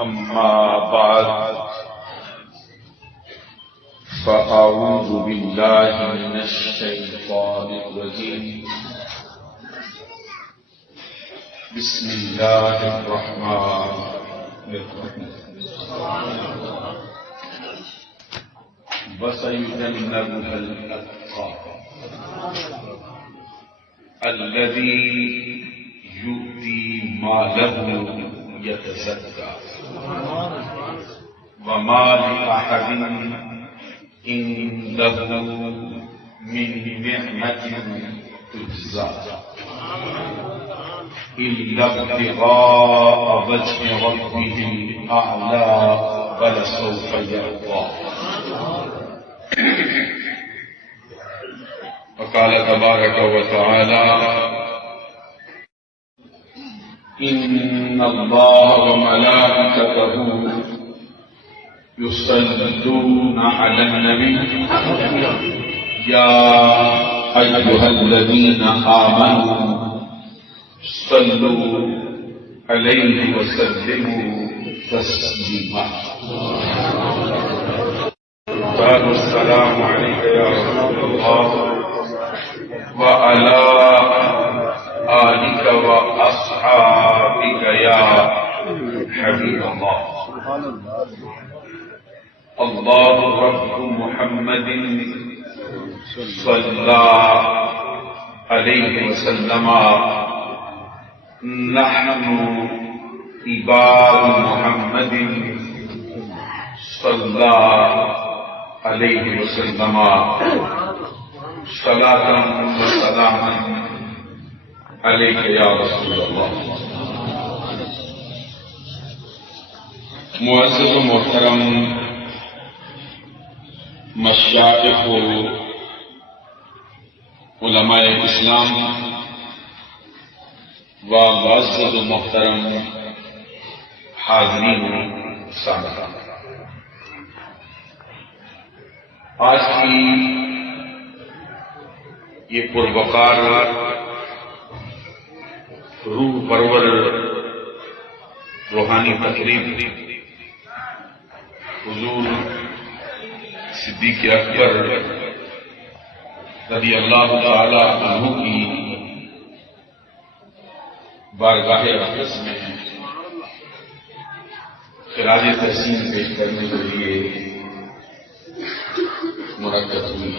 أما بعد فأعوذ بالله من الشيطان الرجيم بسم الله الرحمن الرحيم وسيجنبها الأتقى الذي يؤتي ماله يتزكى وما لأحد عنده من نعمة تجزى إلا ابتغاء وجه ربه الأعلى ولسوف يرضى. وقال تبارك وتعالى إن الله وملائكته يصلون على النبي يا أيها الذين آمنوا صلوا عليه وسلموا تسليما. قالوا السلام عليك يا رسول الله وعلى آلك وأصحابك يا حبيب الله. الله رب محمد صلى عليه وسلم نحن عباد محمد صلى عليه وسلم صلاة وسلاما عليك يا رسول الله. معزز و محترم مشائخ و علماء اسلام و معزز و محترم حاضرین سامعین، آج کی یہ پروقار روح پرور روحانی تقریب حضور صدیق اکبر رضی اللہ تعالی عنہ کی بارگاہ اقدس میں خراج تحسین پیش کرنے کے لیے منعقد ہوئی.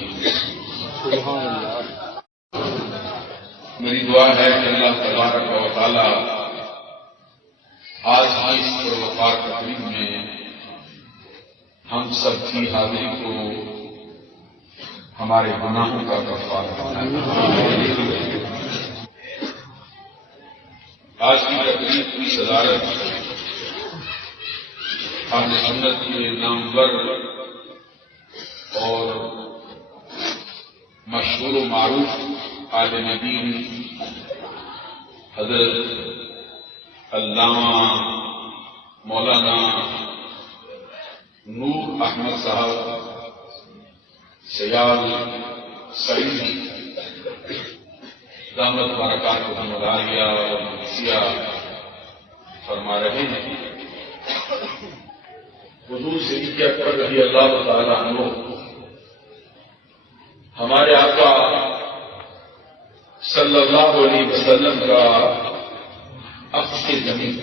میری دعا ہے کہ اللہ تبارک و تعالی آج کی اس پروقار تقریب میں ہم سب کی حاضری کو ہمارے گناہوں کا کفارہ بنائے. آج کی تقریب کی صدارت اہل سنت کے نامور اور مشہور و معروف عالم دین حضرت علامہ مولانا نور احمد صاحب سیال سعیدی دامت برکاتہم العالیہ اور مسیح فرما رہے ہیں. حضور صدیق اکبر رضی اللہ تعالی عنہ ہمارے آقا صلی اللہ علیہ وسلم کا عکس زمین.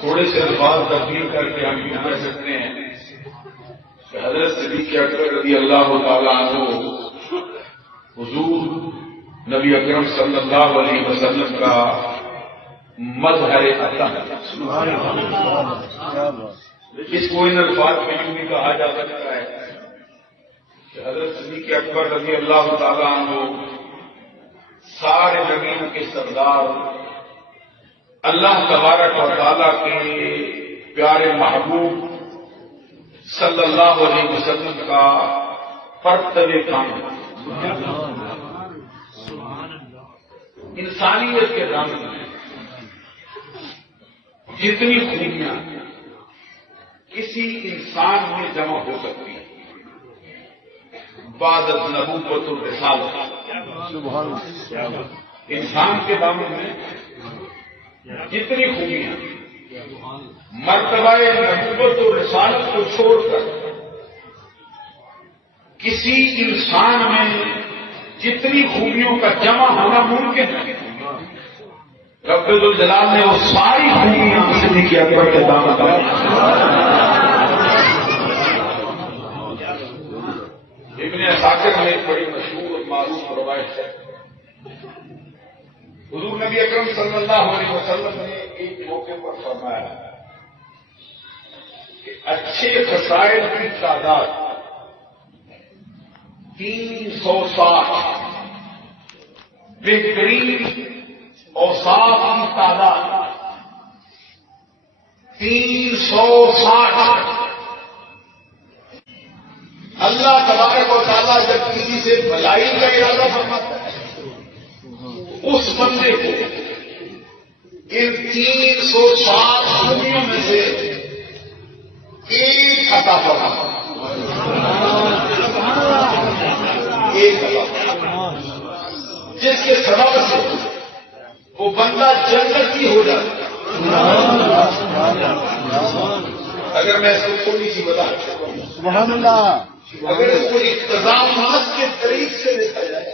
تھوڑے سے الفاظ تبدیل کر کے ہم یہ کہہ سکتے ہیں کہ حضرت صدیق اکبر رضی اللہ تعالی عنہ حضور نبی اکرم صلی اللہ علیہ وسلم کا مظہر عطا. اس کو ان الفاظ میں یوں بھی کہا جا سکتا ہے کہ حضرت صدیق اکبر رضی اللہ تعالی عنہ سارے نبیوں کے سردار، اللہ تبارک و تعالیٰ کے پیارے محبوب صلی اللہ علیہ وسلم کا پرتو کام. انسانیت کے دامن میں جتنی خوبیاں کسی انسان میں جمع ہو سکتی ہیں بعد از نبوت و رسالت، انسان کے دامن میں جتنی خوبیاں مرتبہ نبوت و رسالت کو چھوڑ کر کسی انسان میں جتنی خوبیوں کا جمع ہونا ممکن ہے، رب الجلال نے وہ ساری خوبیاں اپنے کی اکبر کے دامن ابن عساکر میں ایک بڑی مشہور اور معروف روایت ہے، حضور نبی اکرم صلی اللہ علیہ وسلم نے ایک موقع پر فرمایا کہ اچھے خصائل کی تعداد 360، بہترین اوصاف کی تعداد 360۔ اللہ تبارک و تعالیٰ جب کسی سے بھلائی کا ارادہ فرماتا ہے اس بندے کو ان 360 خوبیوں میں سے ایک عطا فرماتا ہے، ایک عطا، جس کے سبب سے وہ بندہ جنتی ہو جاتا ہے۔ اگر میں اس کو تھوڑی سی بتا سکتا ہوں، سبحان اللہ، اگر اس کو اقتضام نص کے طریق سے دیکھا جائے،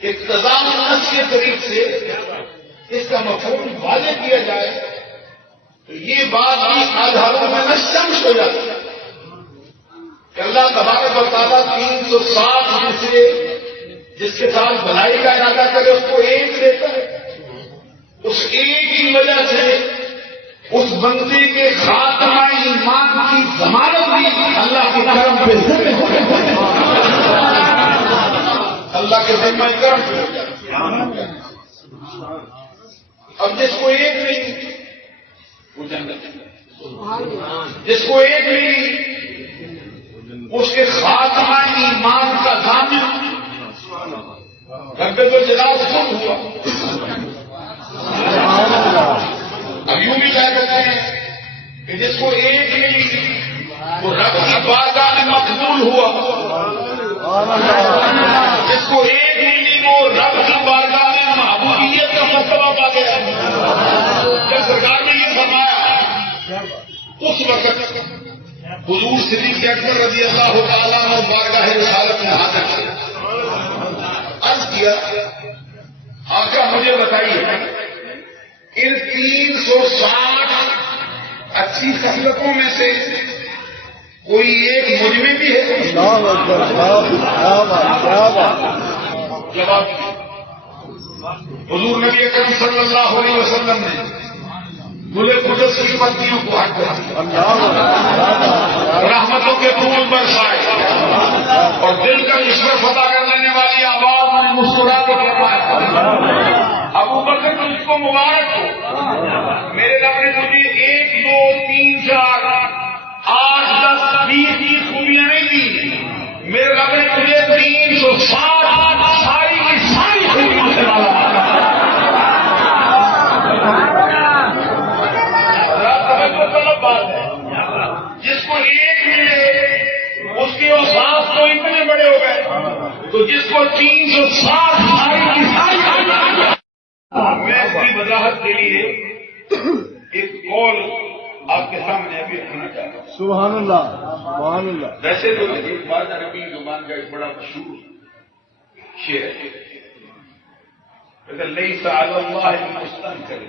اقتضام نص کے طریق سے اس کا مفہوم واضح کیا جائے تو یہ بات بھی آدھاروں میں نشمش ہو جاتی ہے کہ اللہ تبارک و تعالیٰ 360 میں سے جس کے ساتھ بھلائی کا ارادہ کرے اس کو ایک دیتا ہے، اس ایک کی وجہ سے اس بندے کے خاتمہ ایمان کی ضمانت بھی اللہ کے کرم پہ ذمہ ہو جاتی ہے، اللہ کے ذمہ کرم پہ ہو جاتی ہے۔ اب جس کو ایک نہیں وہ جنت، جس کو ایک نہیں اس کے خاتمہ ایمان کا ضامن رب الجلال خود ہوا۔ اب یوں بھی کہہ سکتے ہیں کہ جس کو ایک ملی وہ رب کی بارگاہ میں مقبول ہوا، جس کو ایک ملی وہ رب کی بارگاہ میں محبوبیت کا مرتبہ پا گیا۔ جب سرکار نے یہ فرمایا اس وقت حضور صدیق اکبر رضی اللہ تعالیٰ عنہ بارگاہ رسالت میں حاضر تھے، عرض کیا آقا مجھے بتائیے ان 360 اچھی خصلتوں میں سے کوئی ایک مجھ میں بھی ہے؟ جواب حضور نبی اکرم صلی اللہ علیہ وسلم نے گلے قدس کی پتیوں کو ہٹ کر رحمتوں کے پھول برسائے اور دل کا عشق فتح کر لینے والی آواز میں مسکرا کے فرمایا ابو بکر تجھ کو مبارک ہو، میرے رب نے تجھے 1 2 3 4 8 10 20 کی خوبیاں نہیں دی، میرے رب نے تجھے 360 ساری کی ساری خوبیاں سے ڈالا۔ بات ہے جس کو ایک ملے اس کے اوصاف تو اتنے بڑے ہو گئے، تو جس کو 360 ساری کی ساری میں اس کی وضاحت کے لیے ایک قول آپ کے سامنے ابھی رکھنا چاہتا ہوں۔ سبحان اللہ، سبحان اللہ۔ ویسے تو ایک بات عربی زبان کا ایک بڑا مشہور شعر ہے، لیس علی اللہ مستنکر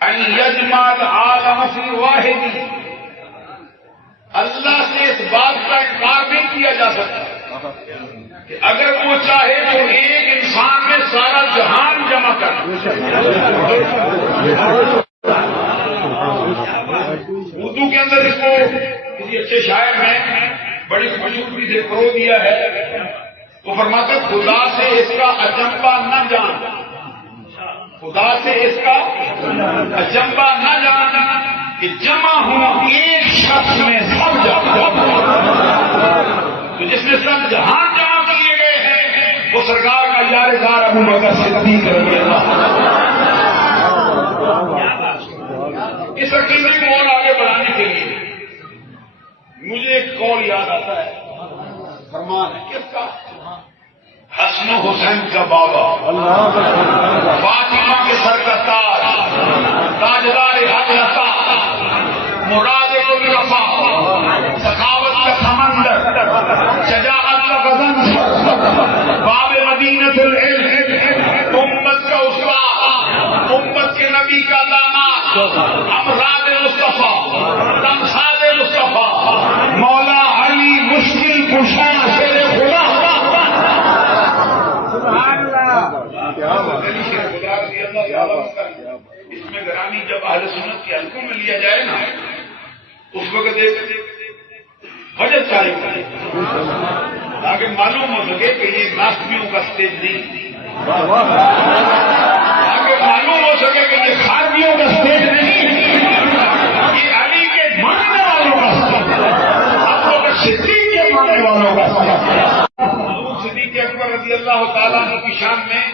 ان یجمع العالم فی واحد، اللہ سے اس بات کا انکار نہیں کیا جا سکتا کہ اگر وہ چاہے تو ایک انسان میں سارا جہان جمع کر۔ اردو کے اندر اس کو کسی اچھے شاعر نے بڑی خوبصورتی سے پرو دیا ہے، تو فرماتے خدا سے اس کا اجنبا نہ جان، خدا سے اس کا اجنبا نہ جان کہ جمع ہوں ایک شخص میں سب جمع، تو جس میں سب جہان جمع کیے گئے ہیں وہ سرکار کا یار زار ابو بکر صدیق رضی اللہ۔ اس عقیدے کو اور آگے بڑھانے کے لیے مجھے ایک قول یاد آتا ہے، فرمان ہے کس کا؟ حسن و حسین کا بابا، اللہ فاطمہ کے سر کا تاج، تاجدار حضرتا، مراد کل رفا، سخاوت کا سمندر، شجاعت کا گزنفر، باب مدینۃ العلم، امت کا استاد، امت کے نبی کا داماد، امراض مصطفیٰ، تمثال مصطفیٰ، مولا علی مشکل کشا شیر خدا۔ اس میں گرامی جب اہل سنت کے حلقوں میں لیا جائے نا، اس وقت ایک وجہ چالو کرے تاکہ معلوم ہو سکے کہ یہ ناسبیوں کا اسٹیج نہیں، تاکہ معلوم ہو سکے کہ یہ خارجیوں کا اسٹیج نہیں، یہ علی کے ماننے والوں کا اسٹیج ہے، ابو بکر صدیق کے ماننے والوں کا اسٹیج ہے۔ صدیق اکبر رضی اللہ تعالیٰ عنہ کی شان میں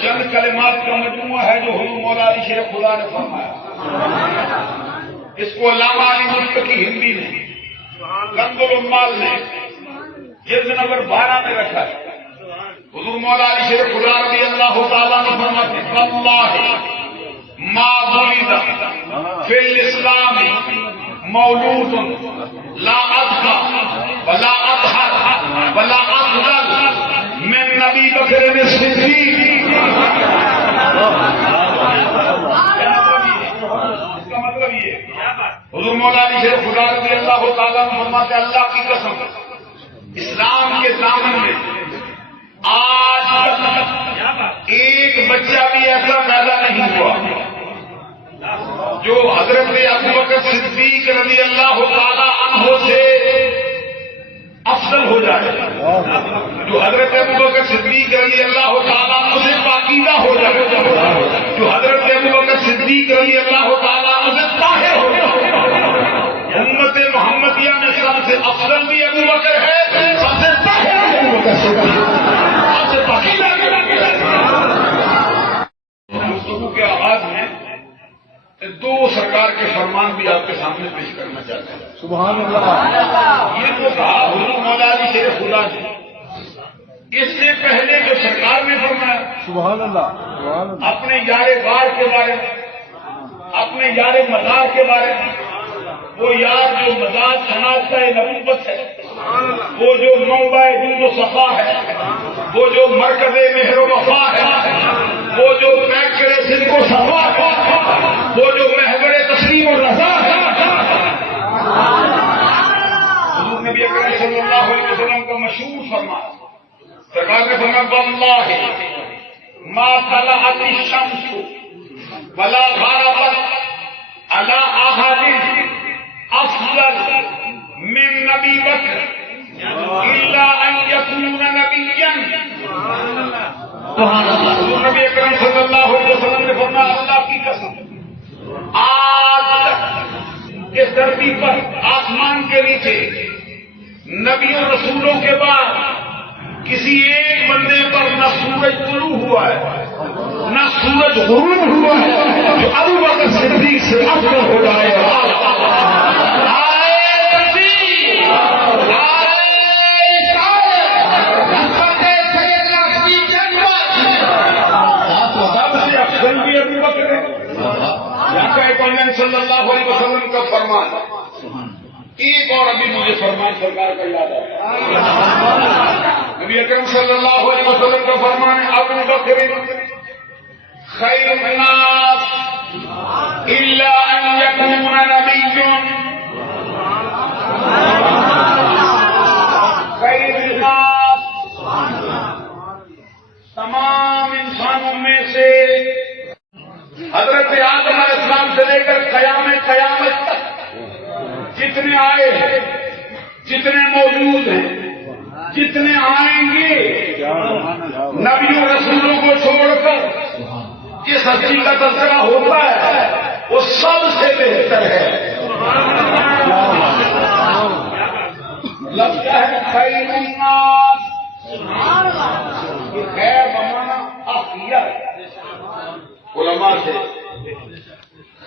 چند کلمات کا مجموعہ ہے جو حضور مولا علی شیر خدا نے فرمایا۔ اس کو علامہ علی ملک کی ہندی نے، کنز العمال نے جلد نمبر 12 میں رکھا ہے۔ حضور مولا علی شیر خدا رضی اللہ تعالیٰ نے فرماتے ہیں واللہ ما ولد فی الاسلام مولود لا اذکى ولا اطہر ولا افضل من نبی بکر صدیق۔ اس کا مطلب یہ حضور مولا علی شیر خدا رضی اللہ تعالیٰ عنہ فرماتے ہیں اللہ کی قسم اسلام کے دامن میں آج تک ایک بچہ بھی ایسا پیدا نہیں ہوا جو حضرت ابو بکر صدیق رضی اللہ تعالیٰ عنہ سے افضل ہو جائے، جو حضرت ابو بکر صدیق رضی اللہ تعالیٰ عنہ سے پاکیزہ ہو جائے، جو حضرت ابو بکر صدیق رضی اللہ تعالیٰ عنہ سے طاہر ہو جائے۔ امت محمدیہ میں سب سے افضل بھی ابو بکر ہے، سب سے طاہر بھی ابو بکر صدیق، سب سے پاکیزہ بھی ابو بکر۔ گفتگو کے آغاز میں دو سرکار کے فرمان بھی آپ کے سامنے پیش کرنا چاہتے ہیں۔ سبحان اللہ۔ یہ تو کہا حضور مولا علی شیر خدا نے، اس سے پہلے جو سرکار نے فرمایا سبحان اللہ سبحان اللہ۔ اپنے یار غار کے بارے میں، اپنے یار مزار کے بارے میں، وہ یار جو مزار شناختہ نبوت ہے، وہ جو منبع دود و صفا ہے، وہ جو مرکز مہر و وفا ہے، وہ جو پیکر صدق و صفا ہے، وہ جو محور تسلیم و رضا ہے۔ حضور نبی اکرم صلی اللہ علیہ وسلم کا مشہور فرمان، سرکار نے فرمایا واللہ ما طلعت الشمس ولا غربت على احد افضل من نبی بکر الا ان يكون نبيا۔ حضور نبی اکرم صلی اللہ علیہ وسلم نے فرمایا اللہ کی قسم آج تک اس دھرتی پر آسمان کے نیچے نبیوں رسولوں کے بعد کسی ایک بندے پر نہ سورج طلوع ہوا ہے نہ سورج غروب ہوا ہے جو ابو بکر صدیق سے افضل ہو جائے گا۔ صلی اللہ علیہ وسلم کا فرمان، ایک اور ابھی مجھے فرمان سرکار کا یاد ہے، نبی اکرم صلی اللہ علیہ وسلم کا فرمان ہے ابو بکر خیر الناس الا ان يكون نبی، خیر الناس تمام انسانوں میں سے حضرت آدم علیہ السلام سے لے کر قیامت تک جتنے آئے ہیں، جتنے موجود ہیں، جتنے آئیں گے، نبیوں رسولوں کو چھوڑ کر جس ہستی کا تذکرہ ہوتا ہے وہ سب سے بہتر ہے۔ لگتا ہے خیر الناس، خیر بمانا عافیت، علماء سے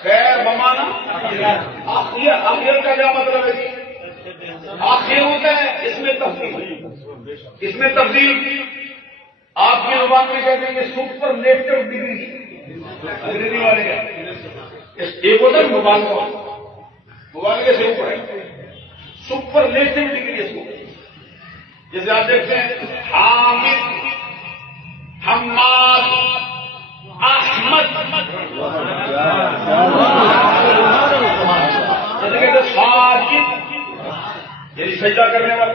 خیر بمانا آخر کا کیا مطلب ہے؟ آخر ہوتا ہے اس میں تفصیل اس میں تبدیل آپ کی زبان میں کہتے ہیں کہ سپرلیٹو ڈگری انگریزی والے ایک ہوتا ہے مبالغے سے اوپر ہے سپرلیٹو ڈگری اس کو جیسے آپ دیکھتے ہیں حامد حماد احمد جیسے کہتے ہیں ساجد یعنی سجدہ کرنے والا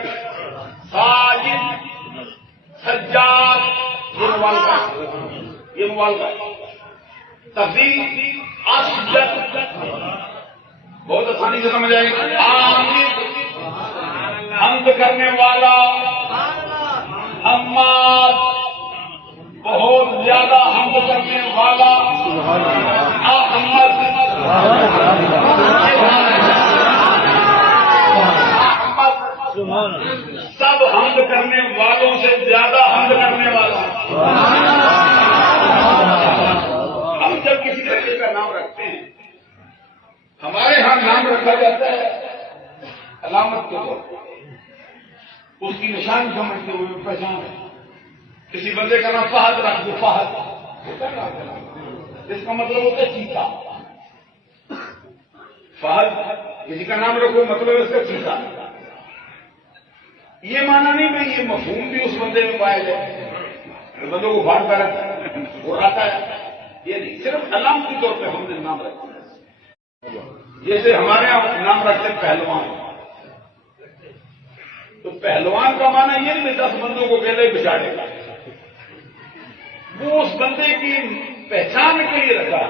ساجد سجاد یہ مبالغہ ہے تفصیل اسجد بہت آسانی سے سمجھ آئے گی عامد حمد کرنے والا حماد بہت زیادہ حمد کرنے والا احمد سب حمد کرنے والوں سے زیادہ حمد کرنے والا ہم جب کسی بچے کا نام رکھتے ہیں ہمارے ہاں نام رکھا جاتا ہے علامت کے طور پر اس کی نشانی سمجھتے ہوئے پہچان ہے کسی بندے کا نام فہد رکھ دو فہد اس کا مطلب ہوتا ہے چیتا فہد کسی کا نام رکھو مطلب اس کا چیتا یہ مانا نہیں میں یہ مفہوم بھی اس بندے میں پایا جائے بندوں کو بھاڑ کر وہ آتا ہے یہ نہیں صرف علام کے طور پہ ہم نے نام رکھا جیسے ہمارے یہاں نام رکھتے ہیں پہلوان تو پہلوان کا مانا یہ نہیں 10 بندوں کو پہلے بچاڑے گا وہ اس بندے کی پہچان کے لیے رکھا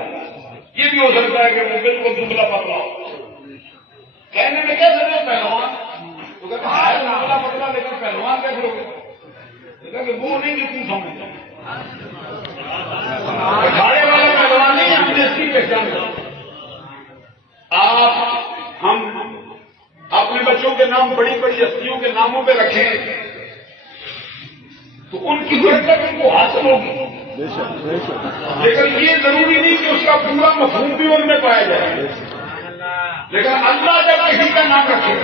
یہ بھی ہو سکتا ہے کہ وہ بالکل دبلا پتلا ہو کہنے میں کیا سکتے پہلوان تو کہتے ہیں دبلا پتلا لیکن پہلوان کیسے ہو گئے کہ وہ نہیں کہ تم سمجھ اکھاڑے والا پہلوان نہیں ہم نے اس کی پہچان کرتے آپ ہم اپنے بچوں کے نام بڑی بڑی ہستیوں کے ناموں پہ رکھیں تو ان کی برکت ان کو حاصل ہوگی لیکن یہ ضروری نہیں کہ اس کا پورا مفہوم بھی ان میں پایا جائے لیکن اللہ جب کسی کا نام رکھے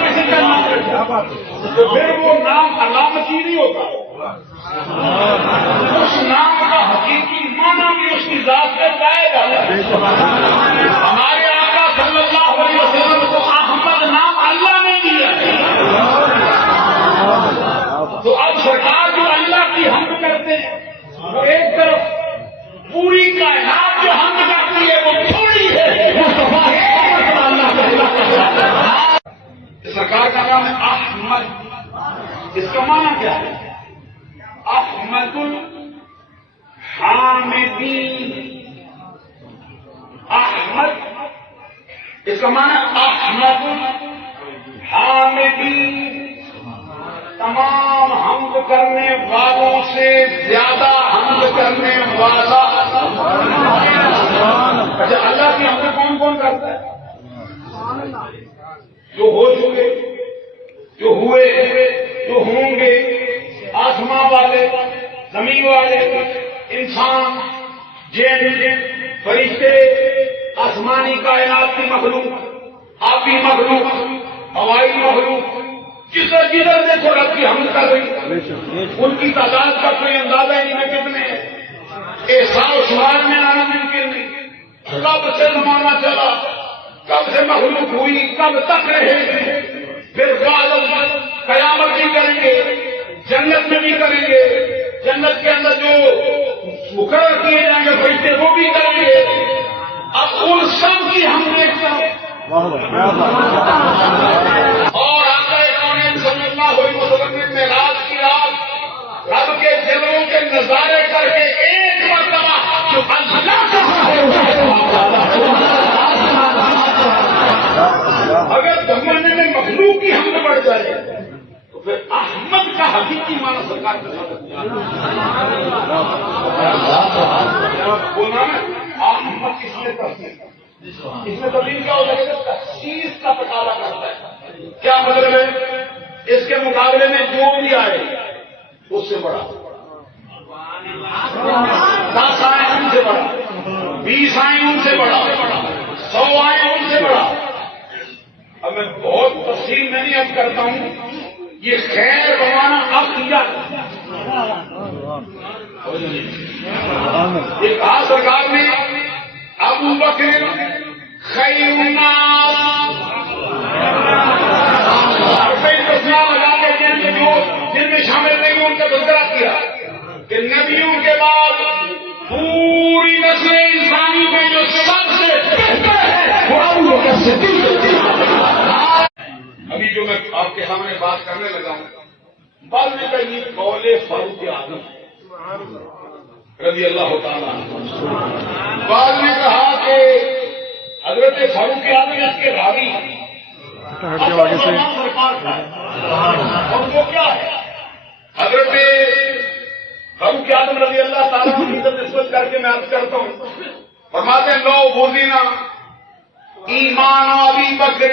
کسی کا نام رکھے تو پھر وہ نام علامتی نہیں ہوتا اس نام کا حقیقی معنی بھی اس کی ذات میں پایا جاتا ہے ہمارے آقا صلی اللہ علیہ وسلم کو احمد نام اللہ نے دیا تو اب سرکار جو اللہ کی حمد کرتے ہیں وہ ایک طرف پوری کائنات جو حمد کرتی ہے وہ تھوڑی ہے سرکار کا نام ہے احمد اس کا معنی کیا ہے احمد الحامدین احمد اس کا معنی احمد الحامدین تمام حمد کرنے والوں سے زیادہ حمد کرنے والا اچھا اللہ کی حمد کون کون کرتا ہے جو ہو چکے جو ہوئے جو ہوں گے آسمان والے زمین والے انسان جن فرشتے آسمانی کائنات کی مخلوق آبی مخلوق ہوائی مخلوق جدھر دیکھو رب کی حمد کر رہی ان کی تعداد کا کوئی اندازہ نہیں میں کتنے ہیں احسان و شمار میں آنا ممکن نہیں کب سے زمانہ چلا کب سے مخلوق ہوئی کب تک رہے پھر بعد قیامت بھی کریں گے جنت میں بھی کریں گے جنت کے اندر جو مقرر کیے جائیں گے فرشتے وہ بھی کریں گے اب ان سب کی ہم دیکھتے ہیں اور صلی اللہ علیہ وسلم نے معراج کی رات رب کے جلووں کے نظارے کر کے ایک مرتبہ جو اللہ کہاں ہے اگر زمانے میں مخلوق کی حمد بڑھ جائے تو پھر احمد کا حقیقی معنی سرکار کر سکتی ہے احمد کس میں تفصیل اس میں تبدیل کیا ہو جائے گا تخصیص کا تقاضا کرتا ہے کیا مطلب ہے اس کے مقابلے میں جو بھی آئے اس سے بڑا 10 آئے ان سے بڑا 20 آئے ان سے بڑا 100 آئے ان سے بڑا اب میں بہت تفصیل میں نہیں اب کرتا ہوں. یہ خیر بمانا عقیدت. یہ کہا سرکار نے ابو بکر خیر الناس لگا کے جن میں شامل نہیں ان کا تذکرہ کیا کہ نبیوں کے بعد پوری نسل انسانی میں جو سب سے بہتر ہے وہ ابو بکر صدیق. ابھی جو میں آپ کے سامنے بات کرنے لگا ہوں بعد میں یہ قول فاروق اعظم رضی اللہ تعالیٰ. بعد میں کہا کہ حضرت فاروق اعظم اس کے راوی اور وہ کیا ہے حضرت فاروق اعظم رضی اللہ تعالیٰ کی نسبت کر کے میں عرض کرتا ہوں. فرماتے ہیں لو بوزینا ایمان ابی بکر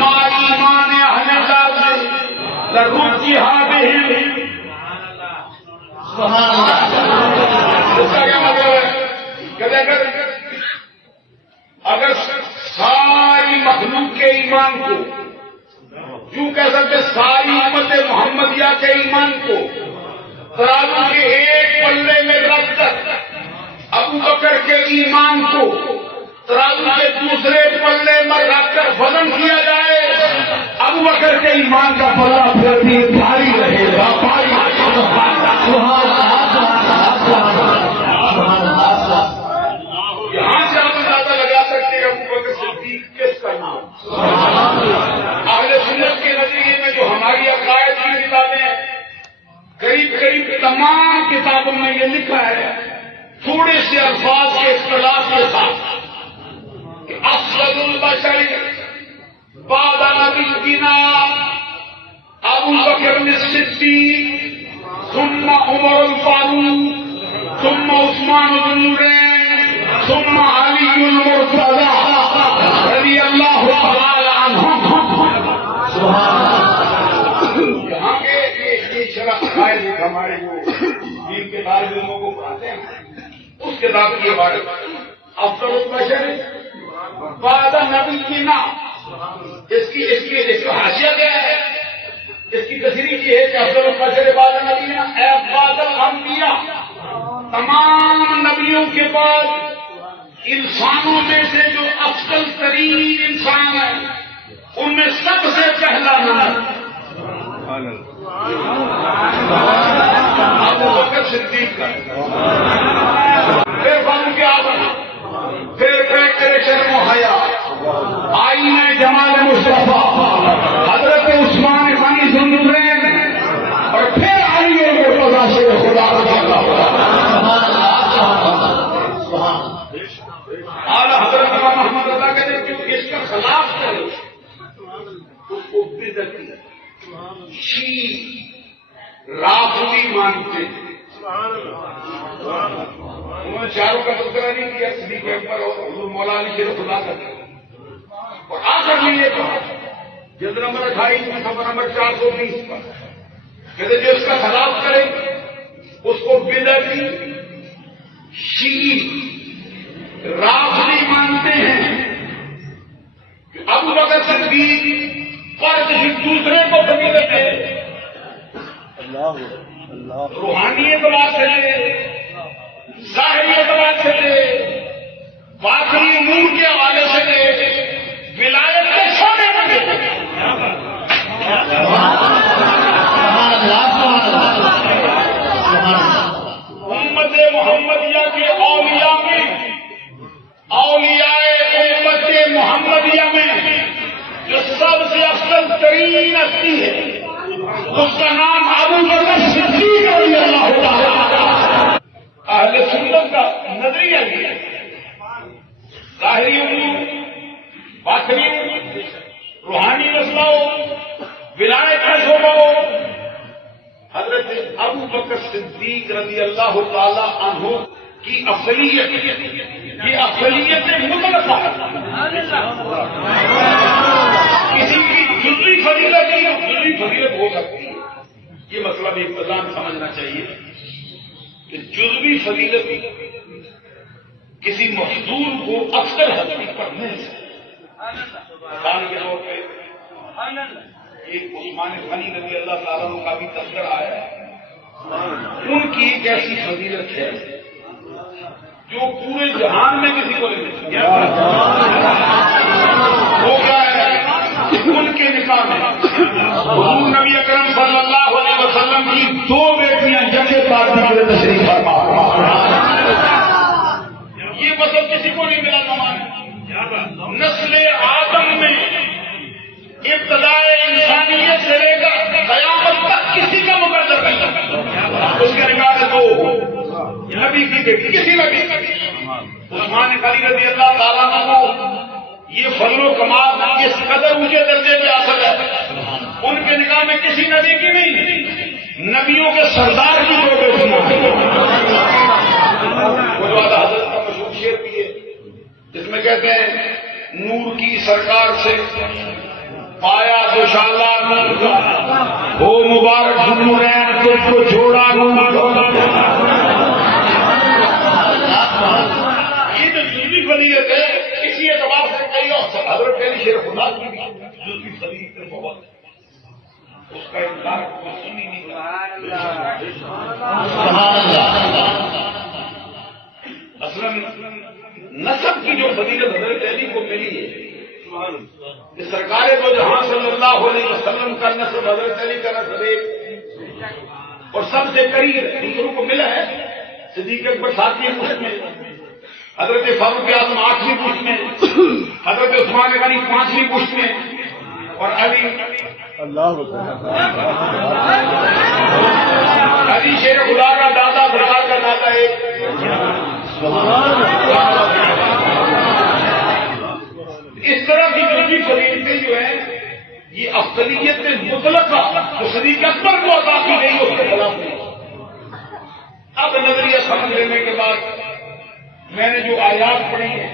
ما ایمان اہل الارض لرجحانہ. سبحان اللہ. اس کا کیا مطلب ہے کہ اگر ساری مخلوق کے ایمان کو یوں کہہ سکتے ساری امت محمدیہ کے ایمان کو ترازو کے ایک پلے میں رکھ کر ابو بکر کے ایمان کو ترازو کے دوسرے پلے میں رکھ کر وزن کیا جائے ابو بکر کے ایمان کا پلہ پھر بھی بھاری رہے گا. یہاں سے ہم اندازہ لگا سکتے ہیں ابو بکر صدیق کس کا نام. اہل سنت کے نظریے میں جو ہماری عقائد کی کتابیں ہیں قریب قریب تمام کتابوں میں یہ لکھا ہے تھوڑے سے الفاظ کے اختلاف کے ساتھ کہ افضل البشر بعد نبینا ابو بکر الصدیق ثم عمر الفاروق ثم عثمان ذو النورین ثم علی المرتضی رضی اللہ تعالی عنہم. یہاں کے یہ شرح عقائد ہمارے جو دین کے طالب علموں کو پڑھاتے ہیں اس کتاب کی عبارت افضل البشر بعد نبینا. اس کی حاشیہ کیا ہے؟ اس کی تصریح یہ ہے کہ افضل البشر بعد نبینا اے بعد الانبیاء تمام نبیوں کے بعد انسانوں میں سے جو افضل ترین انسان ہے ان میں سب سے پہلا نام ابو بکر صدیق کا. پھر فاروق اعظم پھر شرم و حیا آئینہ جمال مصطفیٰ حضرت عثمان غنی ذو النورین اور پھر علی المرتضی سے خدا اعلیٰ حضرت امام محمد اللہ کہتے ہیں کہ اس کا خلاف کرے اس کو بدعتی شیعہ رافضی مانتے ہیں. انہوں نے چاروں کا تذکرہ نہیں کیا صدیق اکبر اور حضور مولا علی شیر خدا کا اور آخر میں یہ کہا جلد نمبر 28 میں صفحہ نمبر 420 پر کہتے جو اس کا خلاف کرے اس کو بدعتی شیعہ رافضی مانتے ہیں. ابو بکر صدیق پر دوسرے کو فضیلت ہے روحانی اعتبار سے لے ظاہری اعتبار سے لے باطنی امور کے حوالے سے لے ولایت کے سونے میں امت محمدیہ کے اولیاء میں اولیاء امت محمدیہ میں جو سب سے افضل ترین ہستی ہے اس کا نام ابو بکر صدیق رضی اللہ تعالی. اہل سنت کا نظریہ یہ ہے ظاہری امور باطنی روحانی مسئلہ ہو ولایت کا شعبہ ہو حضرت ابو بکر صدیق رضی اللہ تعالی عنہ کی افضلیت یہ افضلیت مطلقہ ہے. کسی کی جزوی فضیلت کی جزوی فضیلت ہو سکتی ہے. یہ مسئلہ بھی ابتداء سمجھنا چاہیے کہ جزوی فضیلت کسی مفضول کو افضل حقیقت پر نہیں مثال کے طور پہ ایک عثمان غنی رضی اللہ تعالیٰ عنہ کا بھی تذکرہ ہے. ان کی ایک ایسی فضیلت ہے جو پورے جہان میں کسی کو نہیں ملتی. وہ کیا ہے؟ ان کے نکاح میں حضور نبی اکرم صلی اللہ علیہ وسلم کی 2 بیٹیاں جگہ پارٹی کے تشریف فرما. یہ مطلب کسی کو نہیں ملا زمانے. نسل آدم میں ابتدائے انسانیت سے لے کر قیامت تک کسی کا مقرر نہیں. اس کے نکاح میں 2 نبی کی بیٹی کسی نبی. عثمان غنی رضی اللہ تعالیٰ عنہ یہ فضل و کمال اس قدر اونچے درجے پہ حاصل ہے. ان کے نکاح میں کسی نبی کی نہیں، نبیوں کے سردار کی 2 بیٹیاں. وہ جو اعلیٰ حضرت کا مشہور شعر بھی ہے جس میں کہتے ہیں نور کی سرکار سے پایا تو شالار نور کا ہو مبارک نورین تجھ کو جوڑا نور کا. یہ جو جزوی فضیلت ہے اسی اعتبار سے کئی اور حضرت علی شیر خدا کی بھی جزوی فضیلت بہت اس کا انکار کوئی سن ہی نہیں کرتا. اصلا نسب کی جو فضیلت حضرت علی کو ملی ہے، سرکار دو جہاں صلی اللہ علیہ وسلم کا نسب حضرت علی کا نسب ایک اور سب سے قریب دوسروں کو ملا ہے. صدیق اکبر 7ویں پشت میں، حضرت فاروق اعظم 8ویں پشت میں، حضرت عثمان غنی 5ویں پشت میں، اور علی شیر خدا کا دادا سرکار کا دادا ایک. اس طرح کی جزوی فضیلتیں جو ہیں یہ افضلیت مطلقہ جو صدیق اکبر کو عطا کی گئی اس کے خلاف نہیں. اب نظریہ سمجھ لینے کے بعد میں نے جو آیات پڑھی ہیں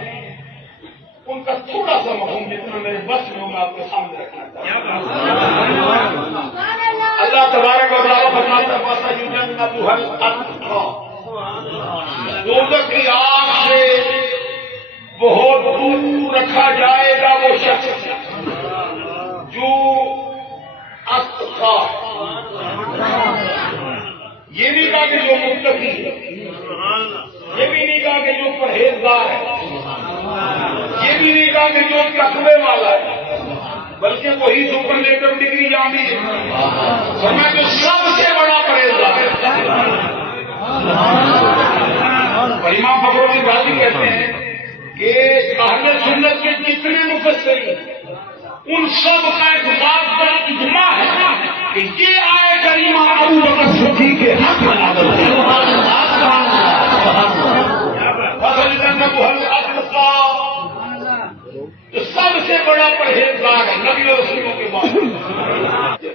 ان کا تھوڑا سا مفہوم جتنا میرے بس میں میں آپ کے سامنے رکھنا چاہتا ہوں. اللہ تبارک و تعالیٰ فرماتا ہے دوزخ کی آگ سے بہت دور رکھا جائے گا وہ شخص جو اتقا. یہ نہیں کہا کہ جو متقی ہے، یہ بھی نہیں کہا کہ جو پرہیزگار ہے، یہ بھی نہیں کہا کہ جو تقوی والا ہے، بلکہ وہی سپرلیٹو ڈگری جانی ہے. فرمایا جو سب سے بڑا پرہیزگار ہے. امام فخر الدین رازی کہتے ہیں کہ اہل سنت کے جتنے مفسرین ان سب کا ایک بات پر اجماع ہے کہ یہ آئے کریمہ ابو بکر صدیق کے حق میں نازل ہے. سب سے بڑا پرہیزگار ہے نبی اور رسولوں کے بعد.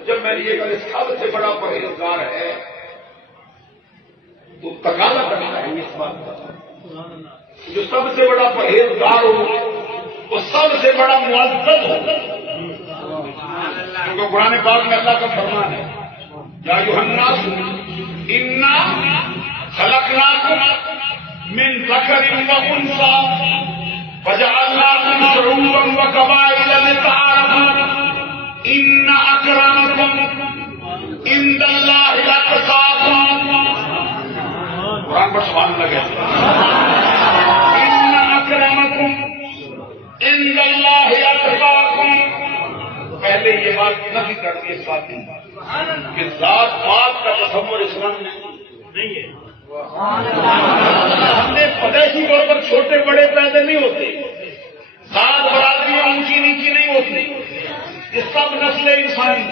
جب میں یہ کہ سب سے بڑا پرہیزگار ہے تو تقاضا کرنا ہے اس بات کا جو سب سے بڑا پرہیزگار ہو وہ سب سے بڑا معزز ہو. کیونکہ قرآن پاک میں اللہ کا فرمان ہے یا ایھا الناس انا خلقناکم من ذکر و انثی وجعلناکم شعوبا وقبائل لتعارفوا ان اکرمکم عند اللہ اتقاکم. قرآن پر سبحان اللہ کہتے ہیں ان اکرمکم عند اللہ اتقاکم. پہلے یہ بات نفی کرتی ہے اس بات کی کہ ذات پاک کا تصور اسلام میں نہیں ہے. ہم نے پیدائشی طور پر چھوٹے بڑے پیدا نہیں ہوتے، ذات برادریاں اونچی نیچی نہیں ہوتی. یہ سب نسل انسانی،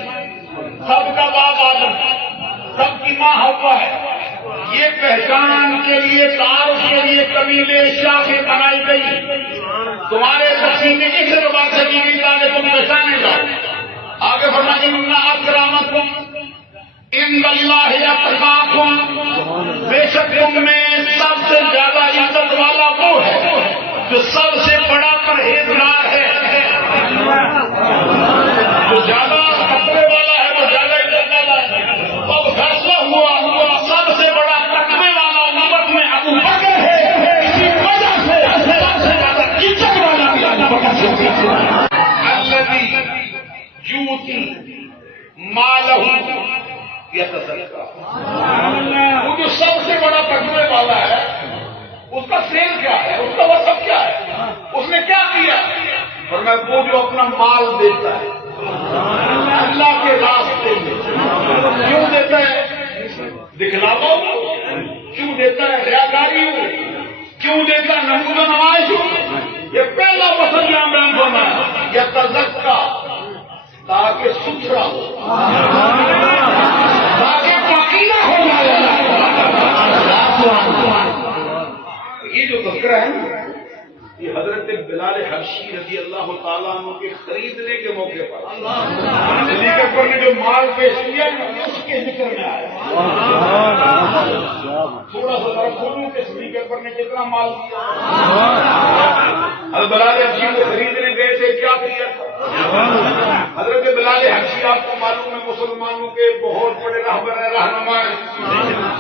سب کا باپ آدم، سب کی ماں حوا ہے. یہ پہچان کے لیے تعارف کے لیے قبیلے شاخیں بنائی گئی. تمہارے تقسیمیں اس اعتبار سے کی گئی تاکہ تم پہچانے جاؤ. آگے فرمایا ان اکرمکم عند اللہ اتقاکم. بے شک تم میں سب سے زیادہ عزت والا وہ ہے جو سب سے بڑا پرہیزگار ہے. جو زیادہ تقوی والا ہے وہ زیادہ عزت والا ہے. اب فیصلہ ہوا سب سے بڑا تقوی والا امت میں ابو بکر ہے. اسی وجہ سے سب سے زیادہ عزت والا بھی ابو بکر ہے. اس کا سیل کیا ہے، اس کا وصف کیا ہے، اس نے کیا کیا؟ فرمایا وہ جو اپنا مال دیتا ہے اللہ کے راستے میں، کیوں دیتا ہے؟ دکھلاوا ہو؟ کیوں دیتا ہے؟ ریاکاری ہو؟ کیوں دیتا ہے؟ نمود و نمائش ہو؟ یہ پہلا وصف جو عمران فرمایا، یہ تزکا، تاکہ ستھرا ہو، تاکہ پاکیزہ ہو جائے۔ یہ جو تذکرہ ہے نا، یہ حضرت بلال حبشی رضی اللہ تعالیٰ عنہ کے خریدنے کے موقع پر صدیق اکبر نے جو مال پیش کیا اس کے ذکر میں آیا۔ تھوڑا سا ذرا کھولوں کہ صدیق اکبر نے کتنا مال دیا۔ حضرت بلال حبشی کو خریدنے گئے تھے، کیا کیا تھا؟ حضرت بلال حبشی آپ کو معلوم ہے مسلمانوں کے بہت بڑے رہبر ہیں، رہنما ہیں،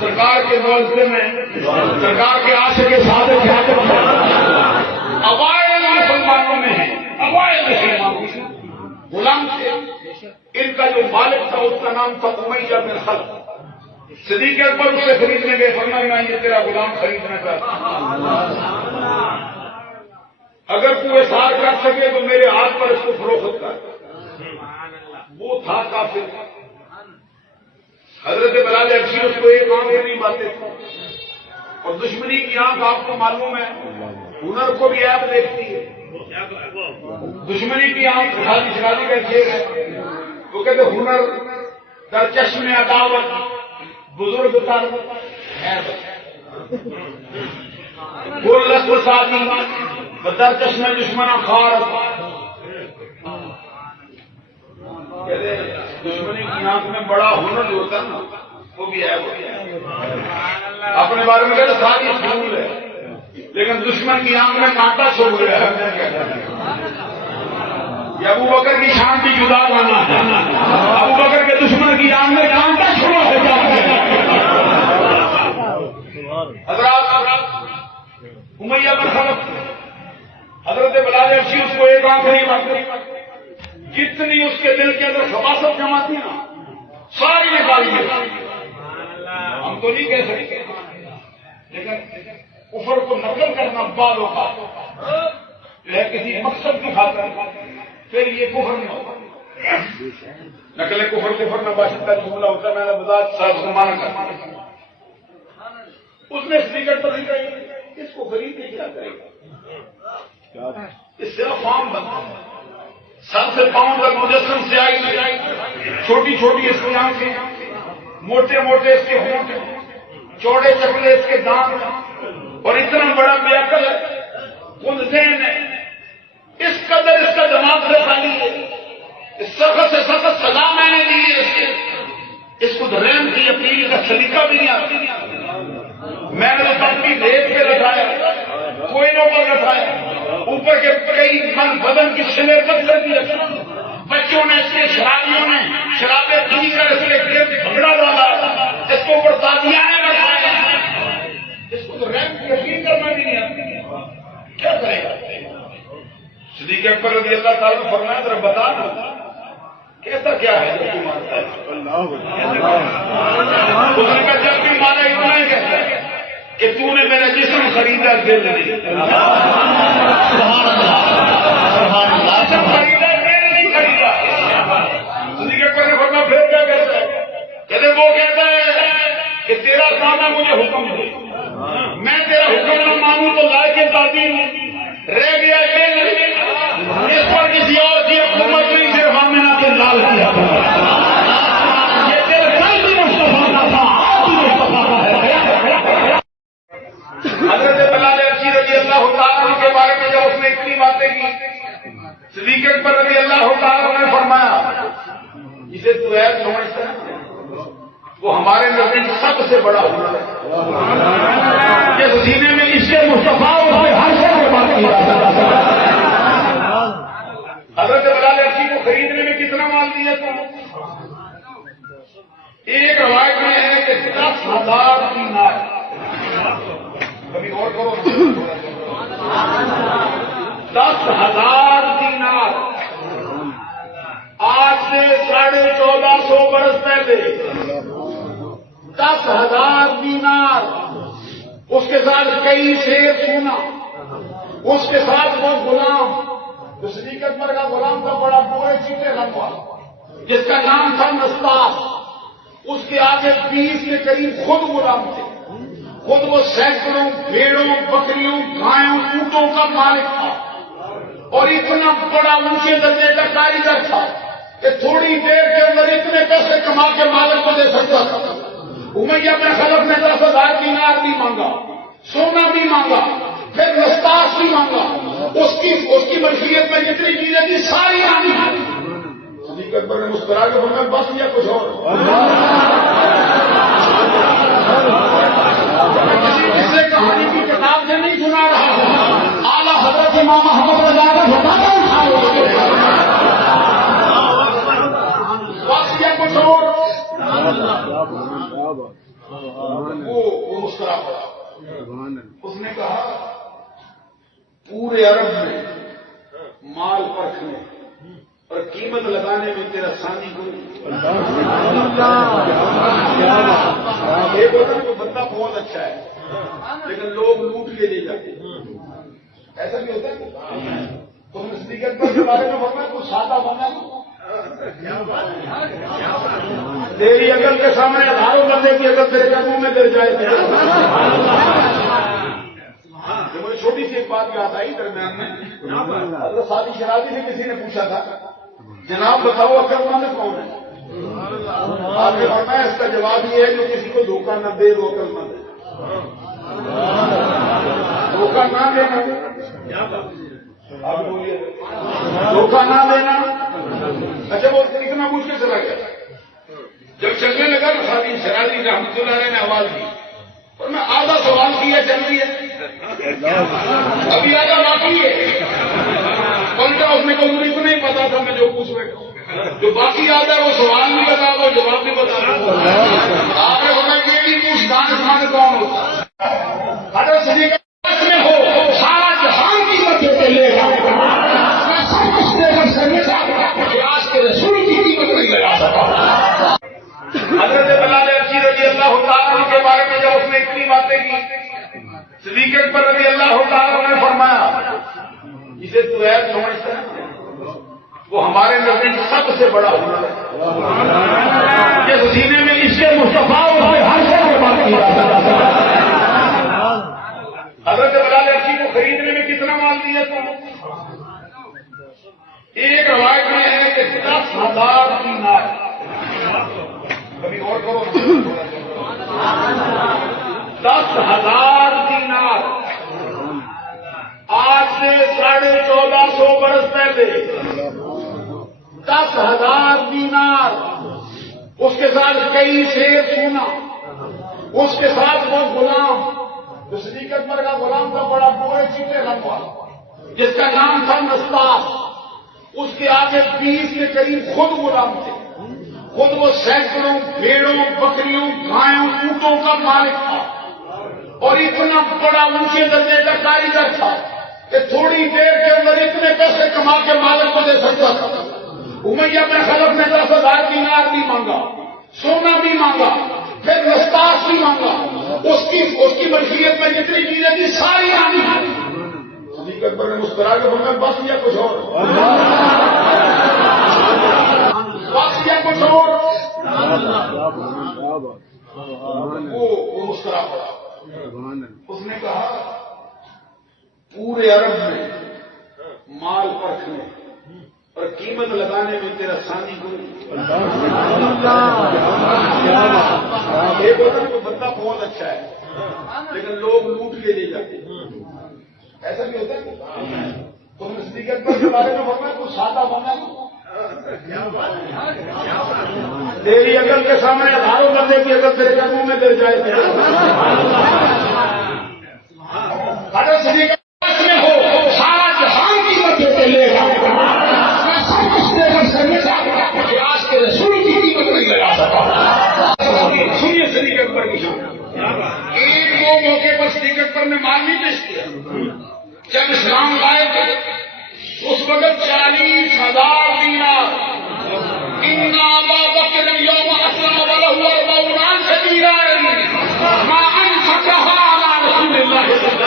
سرکار کے ملزم ہیں، سرکار کے عاشق کے صادق ہیں، اوائل مسلمانوں میں ہیں، اوائل مسلمانوں میں غلام تھے۔ ان کا جو مالک تھا اس کا نام تھا امیہ بن خلف۔ صدیق اکبر اس سے خریدنے گئے، فرمایا میں یہ تیرا غلام خریدنا چاہتا ہوں، اگر تو اظہار کر سکے تو میرے ہاتھ پر اس کو فروخت کر۔ وہ تھا کافر۔ حضرت بلال حبشی اس کو ایک آنکھ نہیں باتیں تھا، اور دشمنی کی آنکھ آپ کو معلوم ہے ہنر کو بھی عیب دیکھتی ہے۔ دشمنی کی آنکھ شادی کا شیر ہے، وہ کہتے ہنر در چشم عداوت بزرگ تر گل شادی در چشم دشمن خار۔ دشمنی کی آنکھ میں بڑا ہنر جو ہوتا ہے نا وہ بھی عیب ہوتا ہے۔ اپنے بارے میں کہتے ساری پھول ہے لیکن دشمن کی آنکھ میں کانٹا چھوڑ گیا ہے۔ یہ ابو بکر کی شان بھی جدا لانا ہے، ابو بکر کے دشمن کی آنکھ میں کانٹا چھوڑا ہے۔ حضرات امیہ بن خلف، حضرت بلال حبشی اس کو ایک آنکھ نہیں بنتی، جتنی اس کے دل کے اندر خباثت جمع تھی نا ساری نکال دی۔ ہم تو نہیں کہہ سکتے لیکن کفر کو نقل کرنا بالوں کا جو ہے کسی مقصد کی خاطر، پھر یہ کفر نہیں ہوتا۔ نقل کفر نہ باشندہ جملہ ہوتا ہے، میں نے بذات صاحب سے مانا کرنا۔ اس نے سپیکر پر نہیں کہی اس کو خرید کے کیا کرے گا، اس صرف فارم بنتا ہے، سر سے پاؤں تک مجسم سے آئی، چھوٹی چھوٹی اس کی آنکھیں، موٹے موٹے اس کے ہونٹ، چوڑے چکلے اس کے دانت، اور اتنا بڑا بے عقل ہے، خود ذہن ہے، اس قدر اس کا دماغ سے خالی ہے، اس سخت سے سخت سزا میں نے دی ہے، اس کو رحم کی اپیل کا سلیقہ بھی نہیں آتی۔ میں نے تو اپنی ریت پہ رکھایا، کوئی نوبر رکھایا، اوپر کے کئی من بدن کی سلے پتھر دی رکھی، بچوں نے اس کے شرابیوں نے شرابیں پی کر اس کے گرد پکڑا ڈالا، اس کو اوپر تازیانے بٹھایا، اس کو تو رحم کی اپیل کرنا بھی نہیں آتی، کیا کرے گا؟ صدیق اکبر رضی اللہ تعالیٰ نے فرمایا ذرا بتا دو کہتا کیا ہے جو تم مانتا ہے؟ اس نے کہا جب بھی مانا اتنا ہی کہتا ہے کہ تو نے میرا جسم خریدا دل نہیں، جسم خریدا دل نہیں خریدا۔ صدیق اکبر نے فرمایا پھر کیا کہتا ہے؟ کہتے وہ کہتا ہے کہ تیرا کام ہے مجھے حکم دے، میں تیرا حکم نہ مانوں تو لائق تعبیر ہوں، رہ گیا دل، اس پر کسی اور کی حکومت نہیں، صرف آمنہ کے لال کیا یہ دل کل بھی مصطفیٰ کا تھا، آج بھی مصطفیٰ کا ہے۔ حضرت بلال حبشی رضی اللہ تعالیٰ عنہ کے بارے میں جب اس نے اتنی باتیں کی، صدیق اکبر رضی اللہ تعالیٰ عنہ نے فرمایا جسے تو غیر سمجھتا ہے وہ ہمارے نزدیک سب سے بڑا ہنر ہے، جس سینے میں اس کے مصطفیٰ اس میں ہر شے میں بات کی۔ حضرت بلال حبشی کو خریدنے میں کتنا مال دیا تھا؟ ایک روایت میں ہے کہ 10,000 دینار، کبھی اور کرو، 10,000 دینار، آج سے 1450 برس پہلے 10,000 دینار، اس کے ساتھ کئی شیر سونا، اس کے ساتھ وہ غلام جو صدیق اکبر کا غلام تھا، بڑا پورے چیٹے رنگ والا، جس کا نام تھا نستاس، اس کے آگے 20 کے قریب خود غلام تھے، خود وہ سینکڑوں بھیڑوں بکریوں گایوں اونٹوں کا مالک تھا، اور اتنا بڑا اونچے درجے کا کاریگر تھا کہ تھوڑی دیر کے اندر اتنے پیسے کما کے مالک کو دے سکتا تھا۔ امیہ بن خلف نے 10,000 دینار بھی مانگا، سونا بھی مانگا، پھر نستاس بھی مانگا، اس کی ملکیت میں جتنی چیزیں تھی ساری آنی۔ صدیق اکبر نے مسکرا کے فرمایا بس یا کچھ اور؟ کسی کہانی کی کتاب سے نہیں سنا رہا ہوں، اعلیٰ حضرت امام احمد رضا کا بتانا بس یا کچھ اور؟ وہ مسکرا پڑا، اس نے کہا پورے عرب میں مال پرکھنے اور قیمت لگانے میں تیرا ثانی کوئی ایک ہوتا ہے، وہ بندہ بہت اچھا ہے لیکن لوگ لوٹ کے لے جاتے ہیں، ایسا بھی ہوتا ہے۔ تو صدیق اکبر کے بارے میں فرمایا کچھ سادہ بنا، تیری عقل کے سامنے ہزاروں بندے کی عقل تیرے قدموں میں گر جائے۔ مجھے چھوٹی سی ایک بات یاد آئی درمیان میں، حضرت سادی شرازی سے کسی نے پوچھا تھا جناب بتاؤ عقل مند کون ہے؟ آپ نے فرمایا اس کا جواب یہ ہے جو کسی کو دھوکہ نہ دے وہ عقل مند ہے۔ دھوکہ نہ دینا، آپ بولیے دھوکہ نہ دینا۔ اچھا وہ اتنا پوچھ کے چلا گیا، جب چلنے لگا تو سادی شرازی رحمۃ اللہ علیہ نے آواز دی اور میں آدھا سوال کیا چل رہی ہے ابھی آدھا باقی ہے، پلٹا اس نے کہا مجھے اتنا ہی پتا تھا میں جو پوچھ بیٹھا ہوں، جو باقی آدھا وہ سوال بھی بتا دو جواب بھی بتا دو۔ آپ نے بتا یہ بھی پوچھ دانشمان کون ہوتا حضرت صدیق میں ہو سارا جہان کی مدد کے لے گا، آج کے رسول کی قیمت نہیں لگا سکا۔ حضرت بلال حبشی رضی اللہ تعالیٰ عنہ کے بارے میں جب اس نے اتنی باتیں کی، صدیق اکبر رضی اللہ تعالیٰ عنہ نے فرمایا جسے تو عیب سمجھتا ہے وہ ہمارے نزدیک سب سے بڑا ہنر ہے، جس سینے میں اس کے مصطفیٰ ہر شہر میں بات کی جاتا ہے۔ حضرت بلال حبشی کو خریدنے میں کتنا مال دیا تھا؟ ایک روایت میں ہے کہ 10,000 دینار، کبھی اور کرو 10,000 دینار، آج سے 1450 برس پہلے 10,000 دینار، اس کے ساتھ کئی شیر سونا، اس کے ساتھ وہ غلام جو صدیق اکبر کا غلام تھا، بڑا پورے چیٹے رنگ والا، جس کا نام تھا نستاس، اس کے آگے 20 کے قریب خود غلام تھے، خود وہ سینکڑوں بھیڑوں بکریوں گایوں اونٹوں کا مالک تھا، اور اتنا بڑا اونچے درجے کا کاریگر تھا کہ تھوڑی دیر کے اندر اتنے پیسے کما کے مالک کو دے سکتا تھا۔ امیہ بن خلف نے 10,000 دینار بھی مانگا، سونا بھی مانگا، پھر نستاس بھی مانگا، اس کی ملکیت میں جتنی چیزیں تھی ساری آنی۔ صدیق اکبر نے مسکرا کے فرمایا بس یا کچھ اور؟ بس یا کچھ اور؟ وہ مسکرا پڑا، اس نے کہا پورے عرب میں مال پرکھنے اور قیمت لگانے میں تیرا ثانی کوئی ایک ہوتا ہے، وہ بندہ بہت اچھا ہے لیکن لوگ لوٹ کے لے جاتے ہیں، ایسا بھی ہوتا ہے۔ تو صدیق اکبر کے بارے میں فرمایا کچھ سادہ بنا، تیری عقل کے سامنے ہزاروں بندے کی عقل تیرے قدموں میں گر جائے۔ حضرت صدیق میں ہو سارا جہان کی مدد کے لے گا، آج کے رسول کی قیمت نہیں لگا سکا۔ سنیے صدیق اکبر کی شان، ایک دو موقع پر صدیق اکبر نے مال نہیں پیش کیا۔ جب اسلام لائے تھے اس وقت 40,000 دینار، ان ابا بکر یوم اسلم وله 40 دینار ما انفقها على رسول اللہ صلی اللہ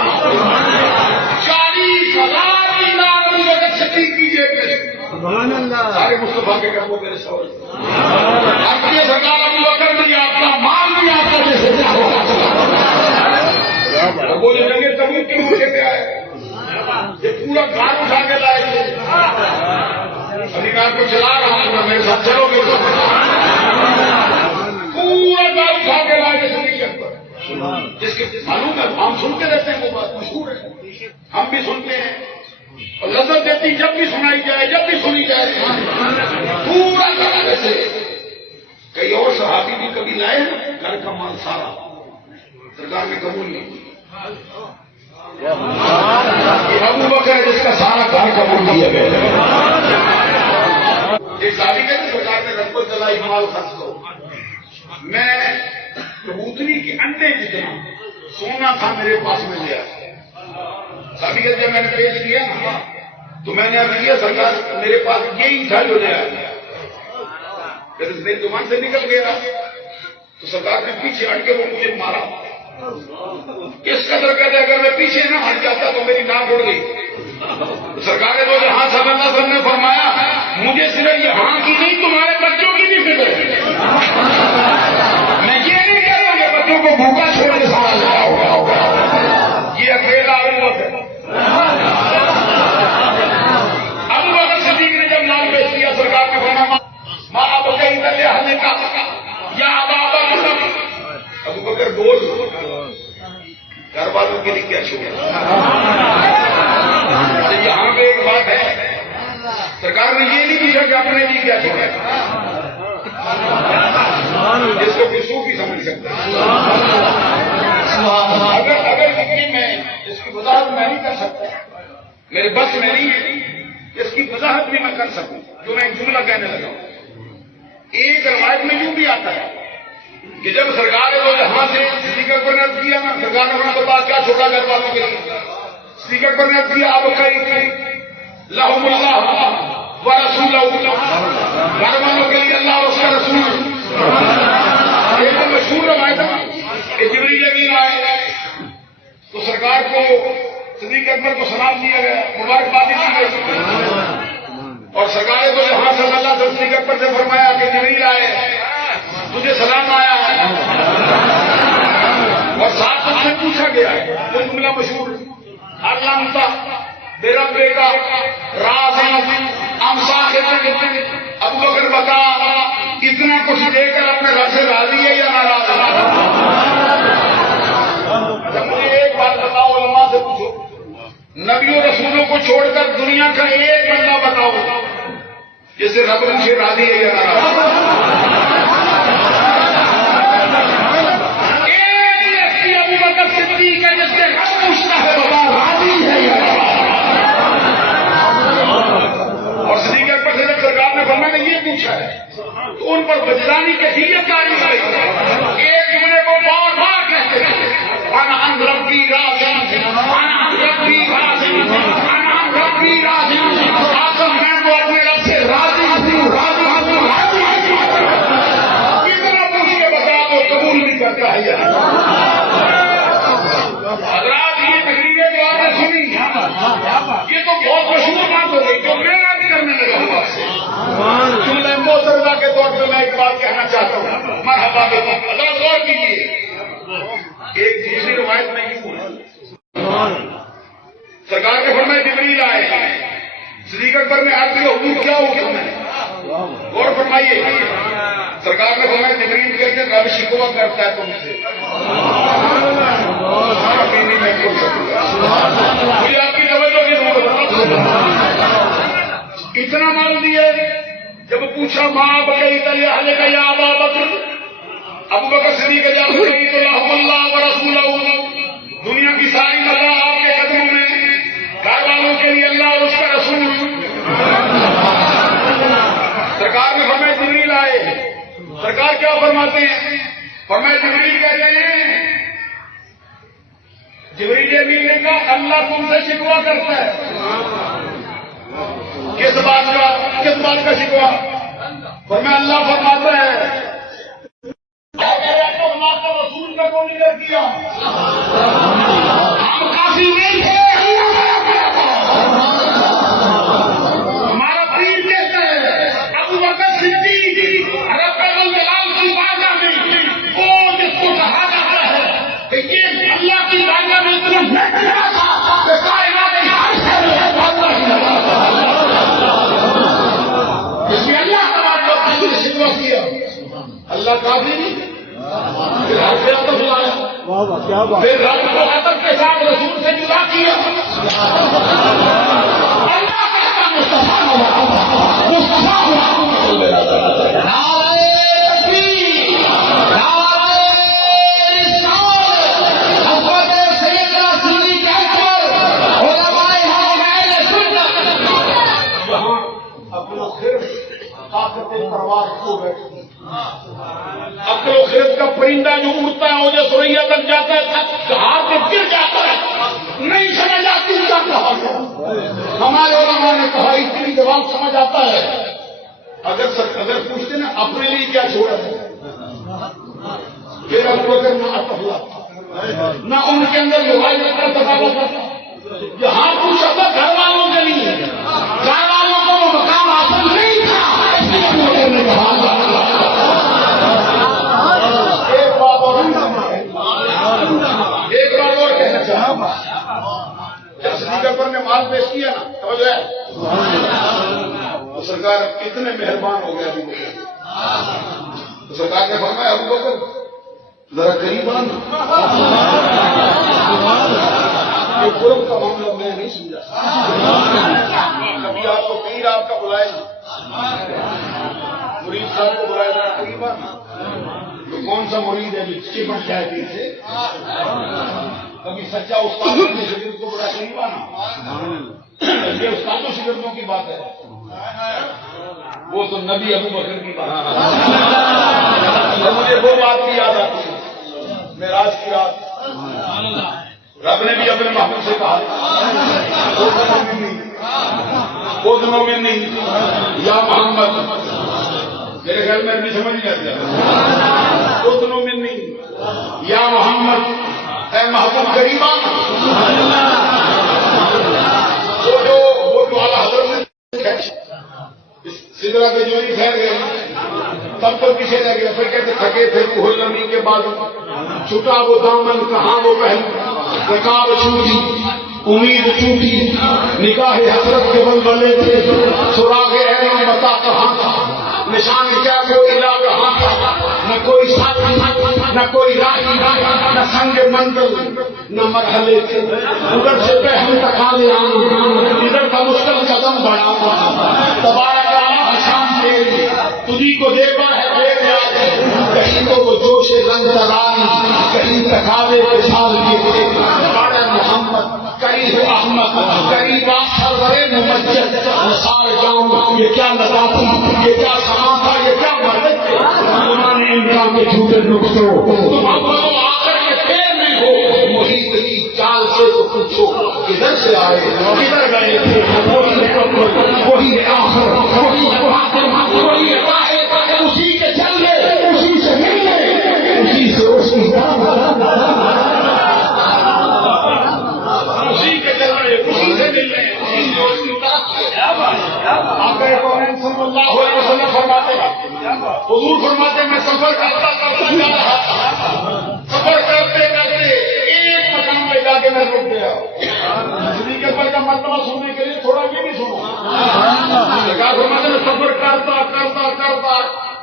مصطفیٰ کے کرموں میرے سوال آپ کی سرکار ابو بکر بھی آپ کا مال بھی آپ کا جیسے وہ جو جنگے تبوک کے موقع پہ آئے یہ پورا گھر اٹھا کے لائے تھے ابھی میں آپ کو چلا رہا ہوں میرے ساتھ چلو گے پورا گھر اٹھا کے لائے تھے سنیچر پر جس کے معلوم ہے ہم سنتے رہتے ہیں وہ بات مشہور ہے ہم بھی سنتے ہیں اور لذت دیتی جب بھی سنائی جائے جب بھی سنی جائے پورا گھر سے کئی اور صحابی بھی کبھی لائے گھر کا مال سارا سرکار نے قبول نہیں ابو بکر ہے جس کا سارا گھر قبول کیا گیا ایک شادی کے سرکار نے رقبت چلائی مال خرچ کرو میں کبوتری کے انڈے جتنا سونا تھا میرے پاس میں لیا شادی کے جب میں نے پیش کیا نا تو میں نے اب کیا سرکار میرے پاس یہی تھا جو لیا میری زبان سے نکل گیا تو سرکار نے پیچھے ہٹ کے وہ مجھے مارا کس قدر کہتے اگر میں پیچھے نہ ہٹ جاتا تو میری ناک اڑ گئی سرکار نے بولے ہاں صلی اللہ علیہ وسلم نے فرمایا مجھے صرف یہاں کی نہیں تمہارے بچوں کی بھی فکر ہے میں یہ نہیں کہہ رہا کہ بچوں کو بھوکا چھوڑ کے سوال ہوگا یہ اکیلا ابو بکر صدیق نے جب نام پیش کیا سرکار نے فرمایا ماں بکر نے کہا یا ابو بکر بول گھر والوں کے لیے کیا چھوڑا یہاں پہ ایک بات ہے سرکار نے یہ نہیں پوچھا کہ اپنے لیے کیا چھوڑا جس کو کسو بھی سمجھ سکتا ہے اگر ذکری میں اس کی وضاحت میں نہیں کر سکتا میرے بس میں نہیں ہے اس کی وضاحت بھی میں کر سکوں تو میں ایک جملہ کہنے لگا ہوں ایک روایت میں یوں بھی آتا ہے کہ جب سرکار نے یہاں سے اسپیکر پر نرد کیا نا سرکار نے اپنا بتا کیا چھوٹا گھر والوں کے لیے اسپیکر پر نرد کیا اب لہم اللہ و رسول گھر والوں کے لیے اللہ اور اس کا رسول ایک مشہور روایت ہے کہ جبریل امین آئے تو سرکار کو صدیق اکبر کو سلام دیا گیا مبارکبادی کی گئی اور سرکار کو یہاں صلی اللہ علیہ وسلم اکبر سے فرمایا کہ جبریل آئے تجھے سلام آیا ہے اور ساتھ ساتھ سے پوچھا گیا ہے وہ جملہ مشہور ہر لمتا میرا بیٹا راز ابو بکر بتا اتنا کچھ دے کر اپنے گھر سے راضی ہے یا ناراض ہے مجھے ایک بات بتاؤ علماء سے پوچھو نبیوں رسولوں کو چھوڑ کر دنیا کا ایک بندہ بتاؤ جسے رب ان سے راضی ہے یا ناراض صدیق ہے جس سے پوچھتا ہے بابا راضی ہے یا اور صدیق اکبر سے جب سرکار نے فرمایا نے یہ پوچھا ہے تو ان پر وجدانی کیفیت جاری ہوئی ایک جملے کو بار بار کہتے ہیں انا عن ربی راضی انا عن ربی راضی انا عن ربی راضی آسم میں وہ اپنے رب سے راضی ہوں راضی ہوں راضی اتنا پوچھ کے بتا دو قبول نہیں کرتا ہے یا حضرات یہ تقریریں جو آپ نے سنی یہ تو بہت مشہور بات ہو گئی جو میں بھی کرنے لگا ہوں آپ سے جملہ محترمہ کے طور پہ میں ایک بات کہنا چاہتا ہوں مرحبا بکم حضرات غور کیجیے ایک دوسری روایت میں یوں ہے سرکار کے فرمائے جبریل آئے صدیق اکبر نے عرض کیا حضور کیا حکم ہے غور فرمائیے سرکار نے فرمایا جبریل کہتے رب شکوہ کرتا ہے تم سے مجھے آپ کی توجہ کی ضرورت اتنا مال دیے جب پوچھا ماں بکئی تلیا حل کا یا ابا بکر ابو بکر صدیق جب گئی تو رحم اللہ و رسول دنیا کی ساری مزہ آپ کے قدموں میں گھر والوں کے لیے اللہ اور اس کا رسول سرکار نے فرمایا جبریل آئے سرکار کیا فرماتے ہیں فرمایا جبریل کہتے ہیں جبریل امین نے کہا اللہ تم سے شکوہ کرتا ہے کس بات کا شکوہ فرمایا اللہ فرماتا ہے رسول کا کون ادھر کیا ہم کافی نہیں تھے ہمارا پیر کہتا ہے ابو گھر سے عطف لایا. واہ واہ کیا بات. پھر رب کو عطف کے ساتھ رسول سے جدا کیا. اللہ کہتا مصطفیٰ عقل و خرد کا پرندہ جو اڑتا ہے وہ جو سوریا تک جاتا ہے ہاتھ میں گر جاتا ہے, نہیں سمجھ آتی کیا کہا. ہمارے علماء نے کہا اتنی جواب سمجھ آتا ہے. اگر پوچھتے نا اپنے لیے کیا چھوڑا ہے, پھر اب اگر نہ اطلاع نہ ان کے اندر روایت کا تقاضا کرتا. یہاں پوچھا تھا گھر والوں کے لیے, گھر والوں کو مقام حاصل نہیں تھا. ایک بات اور کہنا چاہوں گا, جب اسپیکر پر نے مال پیش کیا نا توجہ ہے تو سرکار کتنے مہربان ہو گئے ابو بکر. تو سرکار نے فرمایا ابو بکر ذرا قریب آنا, یہ قرب کا معاملہ میں نہیں سمجھا. کبھی آپ کو پیر آپ کا بلائے نا, مرید صاحب کو بلائے ذرا قریب آنا. تو کون سا مرید ہے جس کی بن جائے پیر سے؟ کبھی سچا استاد اپنے شگرد کو بڑا قریب آنا. یہ استادوں شگردوں کی بات ہے, وہ تو نبی ابو بکر کی بات ہے. مجھے وہ بات بھی یاد آتی ہے معراج کی رات. رب نے بھی اپنے محبوب سے کہا وہ دنوں میں نہیں یا محمد, میرے خیال میں بھی سمجھ نہیں آتا. وہ دنوں میں نہیں یا محمد اے محبوب غریبان. وہ جو اعلیٰ حضرت نے سدرا کے جوری ٹھہر گئے تب تو پیچھے رہ گیا. پھر کہتے تھکے تھے کوہ نمی کے بعد چھٹا وہ دامن کہاں وہ پہن رکاب چھوٹی امید چھوٹی نکاح حضرت کے بلبلے تھے سراغ احرام بتا کہاں تھا نشان کیا کوئی علاج کہاں تھا نہ کوئی ساتھی نہ کوئی راہی نہ سنگ منزل نہ مرحلے تھے. ادھر سے پہلے تکالے آنا ادھر کا مشکل قدم بڑھا تبارک شام تیری تجھی کو دیکھا ہے دیکھ یاد ہے. کہیں تو وہ جوش رنگ ترائی کہیں تکالے کے سال کے بڑے محمد کہیں ہو احمد کہیں بات سرورے ممجد سارے جاؤں یہ کیا لطافت یہ کیا سامان تھا یہ کیا مدد تھے. تمہارے امکان کے جھوٹے نقصوں تم اپنوں آخر کے پیر میں ہو محیط کی چال سے تو پوچھو کدھر سے آئے کدھر گئے تھے. وہی آخر وہی اسی کے چلنے اسی سے ملنے اسی سے اسی کے چلنے اسی سے ملنے صلی اللہ علیہ وسلم فرماتے ہیں حضور فرماتے میں سفر کرتا کرتا جا رہا تھا. سفر کرتے کرتے ایک مقام میں جا کے میں رک گیا. اسپیکر پر کا مرتبہ سننے کے لیے تھوڑا یہ بھی سنو. فرماتے میں سفر کرتا کرتا کرتا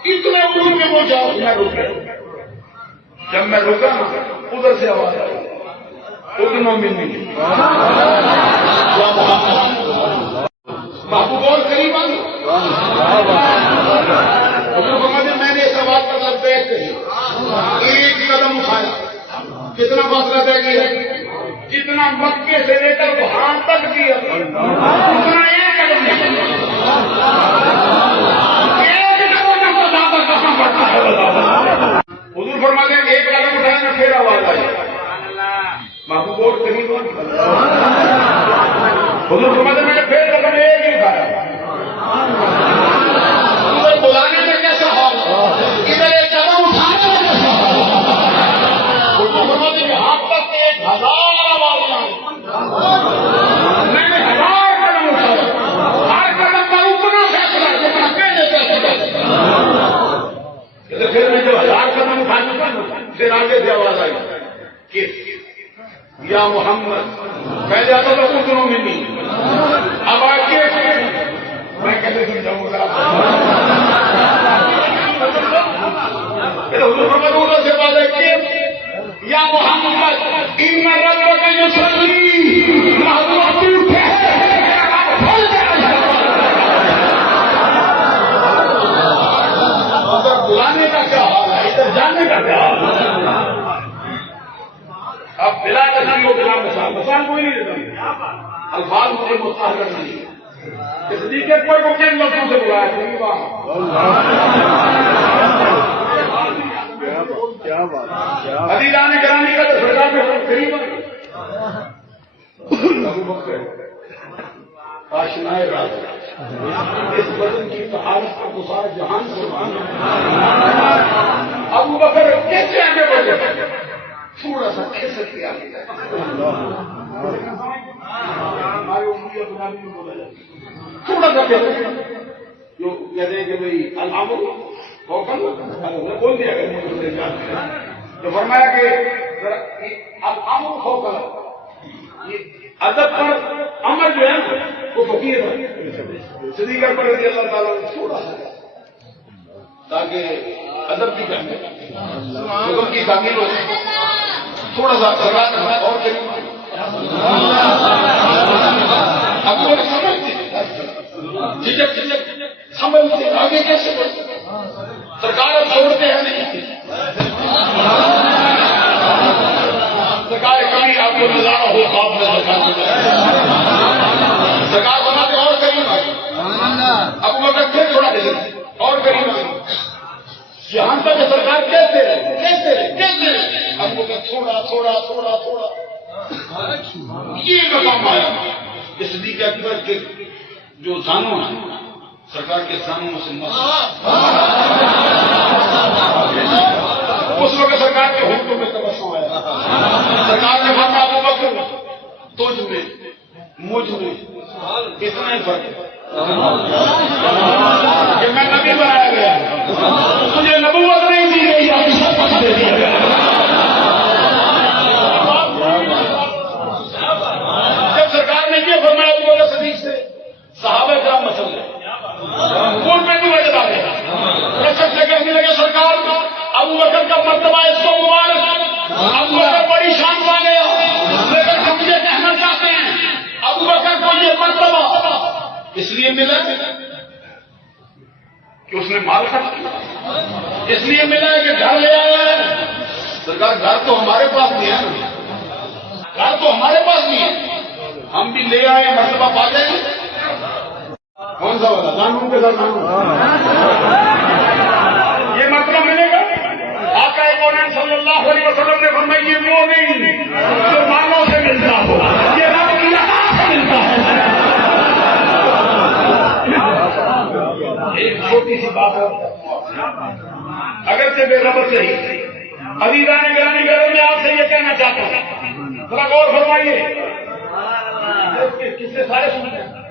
اتنے دور میں پہنچا میں رک گیا. جب میں رکا ادھر سے آواز آئی اتنوں میں نہیں محبوب اور قریب آئی. میں نے اس آواز پر لبیک کہی ایک قدم اٹھایا. کتنا فاصلہ طے کیا جتنا مکے سے لے کر وہاں تک کیا اتنا ایک قدم کہاں پڑتا ہے. حضور فرماتے ہیں ایک قدم اٹھایا نا پھر آواز آئی محبوب اور قریب. حضور فرماتے ہیں میں نے پھر قدم ایک ہی اٹھایا. بلانے میں کیسا حال ادھر ایک قدم اٹھانے میں کیسا حال. حضور فرماتے ہیں ہاتھ تک 1000 آوازیں آئی. میں نے 1000 قدم اٹھایا. ہر قدم کا اتنا فیصلہ جتنا پہلے فیصلہ. پھر میں جو 1000 قدم اٹھا چکا پھر آگے سے آواز آئی کہ یا محمد پہلے آتا تھا اتنوں میں نہیں اب آگے میں کیسے سمجھاؤں گا. پھر حضور فرمایا سے بات ہے کہ یا محمد ان ربک یصلی محمد اٹھے ادھر بلانے کا کیا حال ہے، ادھر جانے کا کیا حال ہے؟ اب بلا نبی و بلا مثال کوئی نہیں دیتا، الفاظ مجھے مستحق نہیں ہے اس لیے کہ کوئی کو کن لفظوں سے بلایا عزیزان گرامی کا تو سرکار میں قریب آشنائے راز اس وطن کی حالت کو گزار جہان سے ابو بکر کیسے آگے بڑھے تھوڑا سا کیسے کیا تھوڑا سا جو کہتے ہیں کہ بھائی الامر بول دیا تو فرمایا کہ الامر خوکل یہ ادب پر امر جو ہے وہ فقیر صدیق اکبر رضی اللہ تعالیٰ نے تھوڑا سا تاکہ ادب کی کہنے حکم کی تعمیل ہو تھوڑا سا اور سمجھتے آگے کیسے سرکار چھوڑتے ہیں نہیں سرکار کبھی آپ کو نظارہ ہو آپ نے سرکار بناتے اور قریب آئی اب وہ پھر تھوڑا دے اور قریب آئی یہاں تک سرکار کیسے اب وہ تھوڑا یہ مقام آیا اس صدیق اکبر کے جو زانوں ہیں سرکار کے زانوں سے اس وقت سرکار کے ہونٹوں میں تبسم آیا سرکار نے فرمایا ابو بکر تجھ میں مجھ میں اتنا ہی فرق کہ میں نبی بنایا گیا مجھے نبوت نہیں دی گئی دے دیا گیا یہ فرمایا ابو بکر صدیق سے صحابہ کرام مسئلہ ان پہ بھی وجہ ڈالے رشد سے کہنے لگے سرکار ابو بکر کا مرتبہ اس کو مبارک ابو بکر بڑی شان پا گیا لیکن ہم یہ کہنا چاہتے ہیں ابو بکر کو یہ مرتبہ اس لیے ملا کہ اس نے مال خرچ کیا اس لیے ملا کہ گھر لے آیا ہے سرکار گھر تو ہمارے پاس نہیں ہے گھر تو ہمارے پاس نہیں ہے ہم بھی لے آئے مرتبہ پا جائیں گے کون سا والا قانون کے ساتھ یہ مرتبہ ملے گا آقا کونین صلی اللہ علیہ وسلم نے فرمایا یہ وہ نہیں جو مالوں سے ملتا ہو یہ رب کی یہاں سے ملتا ہے ایک چھوٹی سی بات ہے اگر سے بے خبر صحیح عزیزان گرامی میں آپ سے یہ کہنا چاہتا ہوں ذرا غور فرمائیے کس سے سارے سنتے ہیں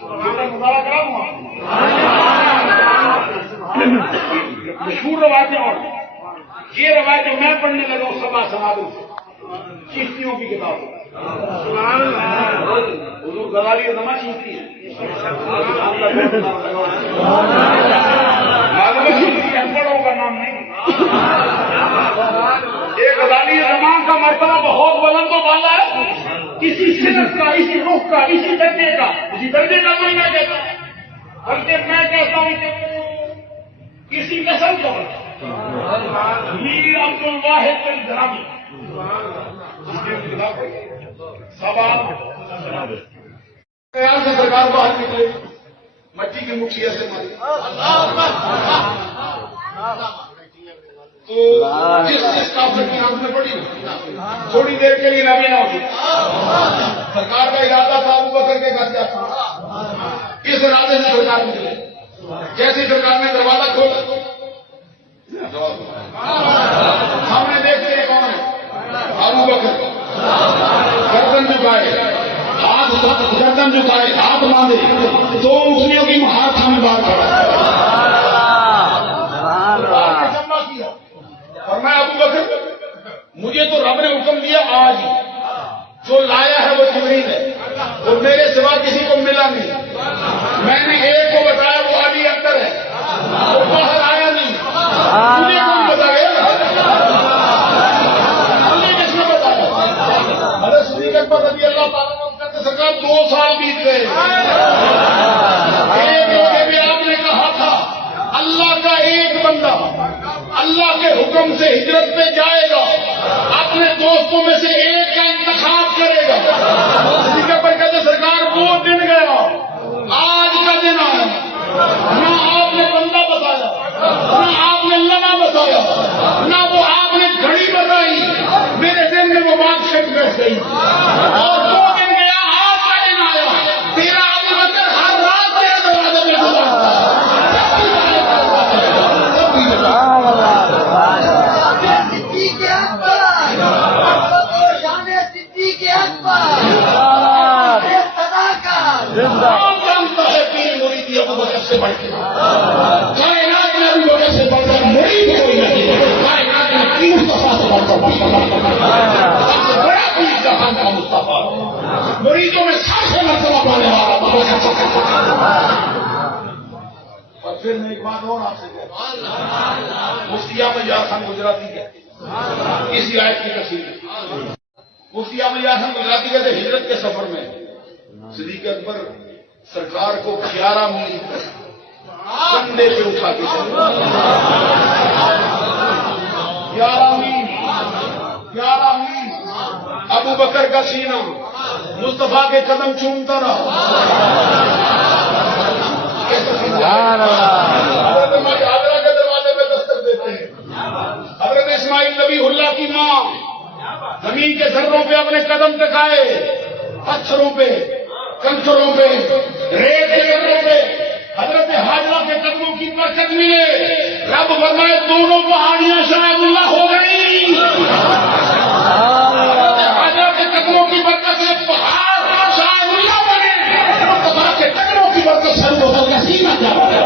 مطالعہ کراؤں مشہور روایتیں اور یہ روایت جو میں پڑھنے لگا ہوں سما سماگم سے چیشتیوں کی کتاب حضور غزالی زماں چیشتی ہے انپڑھوں کا نام نہیں ایک غزالی زمان کا مرتبہ بہت بلند و بالا ہے اسی صنف کا اسی رخ کا اسی درجے کا کوئی نہ کہتا بلکہ میں کہتا ہوں کہ کسی نسل کا میر عبد الواحد الجرامی سوال سے سرکار باہر نکلے مٹی کی مٹھیا سے ماری تو جس کافر کی آنکھ میں پڑی تھوڑی دیر کے لیے نبی نہ ہوتی سرکار کا ارادہ تھا ابو بکر کے گھر جاتا اس ارادے سے سرکار نکلے جیسے سرکار نے دروازہ کھولا سامنے دیکھتے ہیں کون ہے ابو بکر گردن جھکائے گردن جھکائے ہاتھ باندھے دو انگلیوں کی ہاتھ ہمیں باہر کھڑا اور میں ابو بکر مجھے تو رب نے حکم دیا آج جو لایا ہے وہ جبریل ہے وہ میرے سوا کسی کو ملا نہیں میں نے ایک کو بتایا وہ علی اکبر ہے وہ باہر آیا نہیں عمر رضی اللہ تعالیٰ عنہ کہتے سرکار 2 سال بیت گئے. ایک موقع میں آپ نے کہا تھا اللہ کا ایک بندہ اللہ کے حکم سے ہجرت پہ جائے گا, اپنے دوستوں میں سے ایک کا انتخاب کرے گا. صدیق پر کہتے سرکار وہ دن گیا, آج کا دن آیا. نہ آپ نے بندہ بتایا, نہ آپ نے لمحہ بتایا, نہ وہ آپ نے گھڑی بتائی. میرے دل میں وہ بات شک بیٹھ گئی. اور 2 دن گیا, آج کا دن آیا. تیرا ابو بکر ہر رات تیرے دروازے پہ گزارتا ہے. سے بڑھ کے کائنات میں ابو بکر سے بڑھ کر مرید کوئی نہیں. کائنات میں 3 صفحہ سے بڑھ کر بڑا پیر جہان کا مصطفیٰ, مریدوں میں سب سے مرتبہ پانے والا. اور پھر میں ایک بات اور آپ سے کہتا, مفتی احمد یار خان گجراتی کہتے اسی آیت کی تفسیر. مفتی احمد یار خان گجراتی کہتے ہجرت کے سفر میں صدیق اکبر سرکار کو 11 میل کندھے پہ اٹھا کے چلے. 11 میل ابو بکر کا سینہ مصطفیٰ کے قدم چومتا رہا. حضرت آگرہ کے دروازے پہ دستک دیتے ہیں. حضرت اسماعیل نبی اللہ کی ماں زمین کے ذروں پہ اپنے قدم ٹکائے, پتھروں پہ, کنکروں پہ, ریت کے قدموں پہ حضرت حاجرہ کے قدموں کی برکت ملے. رب فرمائے دونوں پہاڑیاں شاید اللہ ہو گئی. حاجرہ کے قدموں کی برکت سے پہاڑ شاید اللہ بنے. مصطفیٰ کے قدموں کی برکت سے بدل کا سینہ کیا بنے.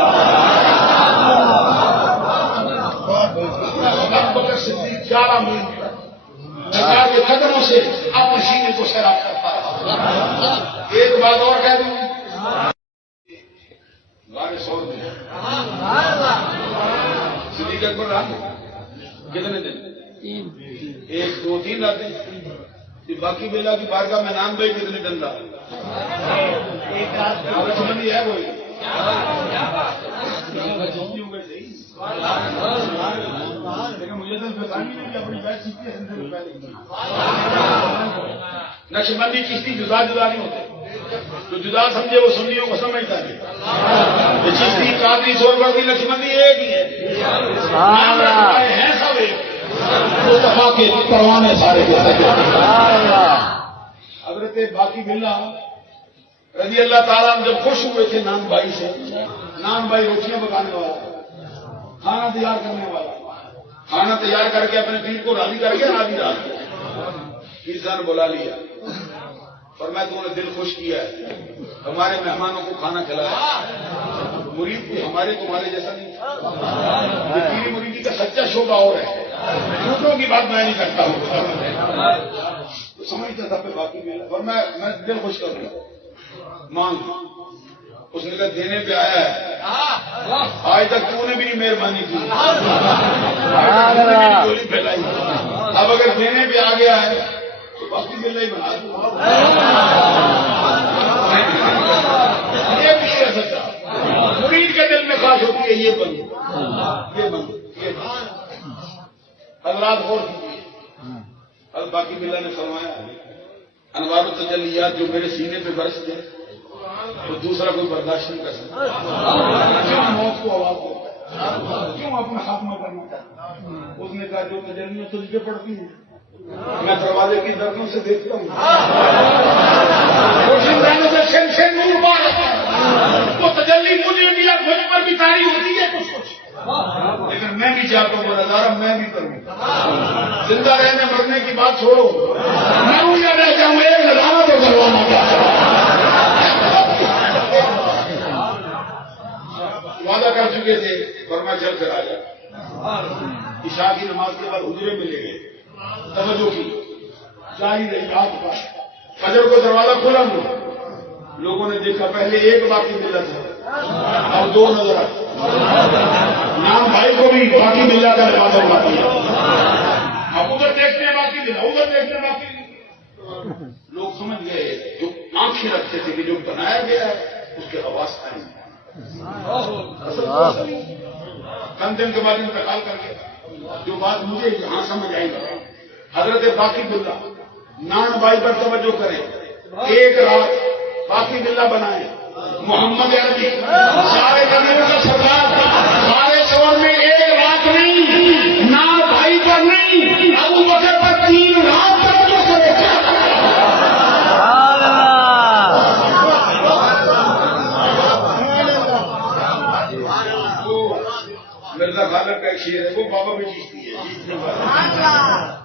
ابو بکر صدیق 11 میل سرکار کے قدموں سے اپنے سینے کو سیراب کرتا رہا. ایک بات اور کہہ دوں, گانے 100 دن صدیق اکبر رہا کتنے دن؟ 1 2 3 راتیں. باقی بیلا کی بارگاہ میں نام بھائی کتنے دن رہا؟ سمجھ ہے کوئی لیکن مجھے تو اپنی بات سیکھی ہے. نقشبندی چشتی جدا جدا نہیں ہوتے. جو جدا سمجھے وہ سنیوں کو سمجھتا ہے. چشتی قادری سوربردی نقشبندی ایک ہی ہے. ہیں سب ایک. مصطفیٰ کے پروانے سارے. حضرت باقی بلّہ رضی اللہ تعالیٰ جب خوش ہوئے تھے نان بھائی سے, نان بھائی روٹیاں پکانے والا, کھانا تیار کرنے والا, کھانا تیار کر کے اپنے پیر کو راضی کر کے راضی رات پیزا نے بلا لیا اور میں تم نے دل خوش کیا ہے, ہمارے مہمانوں کو کھانا کھلایا. مرید بھی ہمارے تمہارے جیسا نہیں. پیری مریدی کا سچا شعبہ اور ہے, جھوٹوں کی بات میں نہیں کرتا ہوں. سمجھتا تھا پہ باقی ملا اور میں دل خوش کر دوں مانگ. اس نے کہا دینے پہ آیا ہے, آج تک تو نے بھی نہیں مہربانی کی, گولی پھیلائی. اب اگر دینے پہ آ گیا ہے تو باقی ملا ہی بنا دوں. یہ بھی ہے سچا. مرید کے دل میں خواہش ہوتی ہے یہ بند, یہ بند, یہ بند. حضرات غور کیجیے. اب باقی ملا نے فرمایا انوار التجلیات جو میرے سینے پہ برس گئے تو دوسرا کوئی برداشت نہیں کر سکتا. کیوں موت کو آواز دیتا ہے, کیوں اپنا خاتمہ کرنا چاہتا ہے. اس نے کہا جو تجلیاں تجھ پہ پڑتی ہیں میں دروازے کی دردوں سے دیکھتا ہوں. وہ تجلی مجھے بھی مجھ پر بھی تاری ہوتی ہے کچھ کچھ, لیکن میں بھی چاہتا ہوں وہ نظارہ میں بھی کروں. زندہ رہنے مرنے کی بات چھوڑو, میں یا رہ جاؤں ایک نظارہ تو کروانا چاہتا ہوں. وعدہ کر چکے تھے فرما چل کر آ جا. عشاء کی نماز کے بعد حجرے میں لے گئے, توجہ کی جاری رہی. رات کا فجر کو دروازہ کھلا ہوا, لوگوں نے دیکھا پہلے ایک باقی ملا تھا اور 2 نظر آئے. نام بھائی کو بھی باقی مل جاتا ہے دروازہ باقی. اب ادھر دیکھتے ہیں باقی ملا, ادھر دیکھتے ہیں باقی. لوگ سمجھ گئے جو آنکھیں رکھتے تھے کہ جو بنایا گیا ہے اس کے حواس آئیں گے. چند دن کے بعد انتقال کر کے جو بات مجھے یہاں سمجھ آئی ہے، حضرت باقی بلّہ نان بائی پر توجہ کریں. ایک رات باقی بلّہ بنائے محمد عربی سارے کمیوں کا سردار سارے شور میں ایک رات نہیں، نان بھائی پر نہیں، ابو بکر پر 3 رات توجہ کرے. مرزا غالب کا ایک شعر ہے، وہ بابا بھی جیتتی ہے.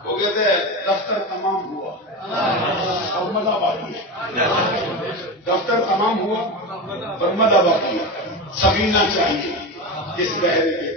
وہ کہتے ہیں دفتر تمام ہوا اور مزہ باقی ہے. دفتر تمام ہوا اور مزہ باقی ہے. سبینہ چاہیے اس بہرے کے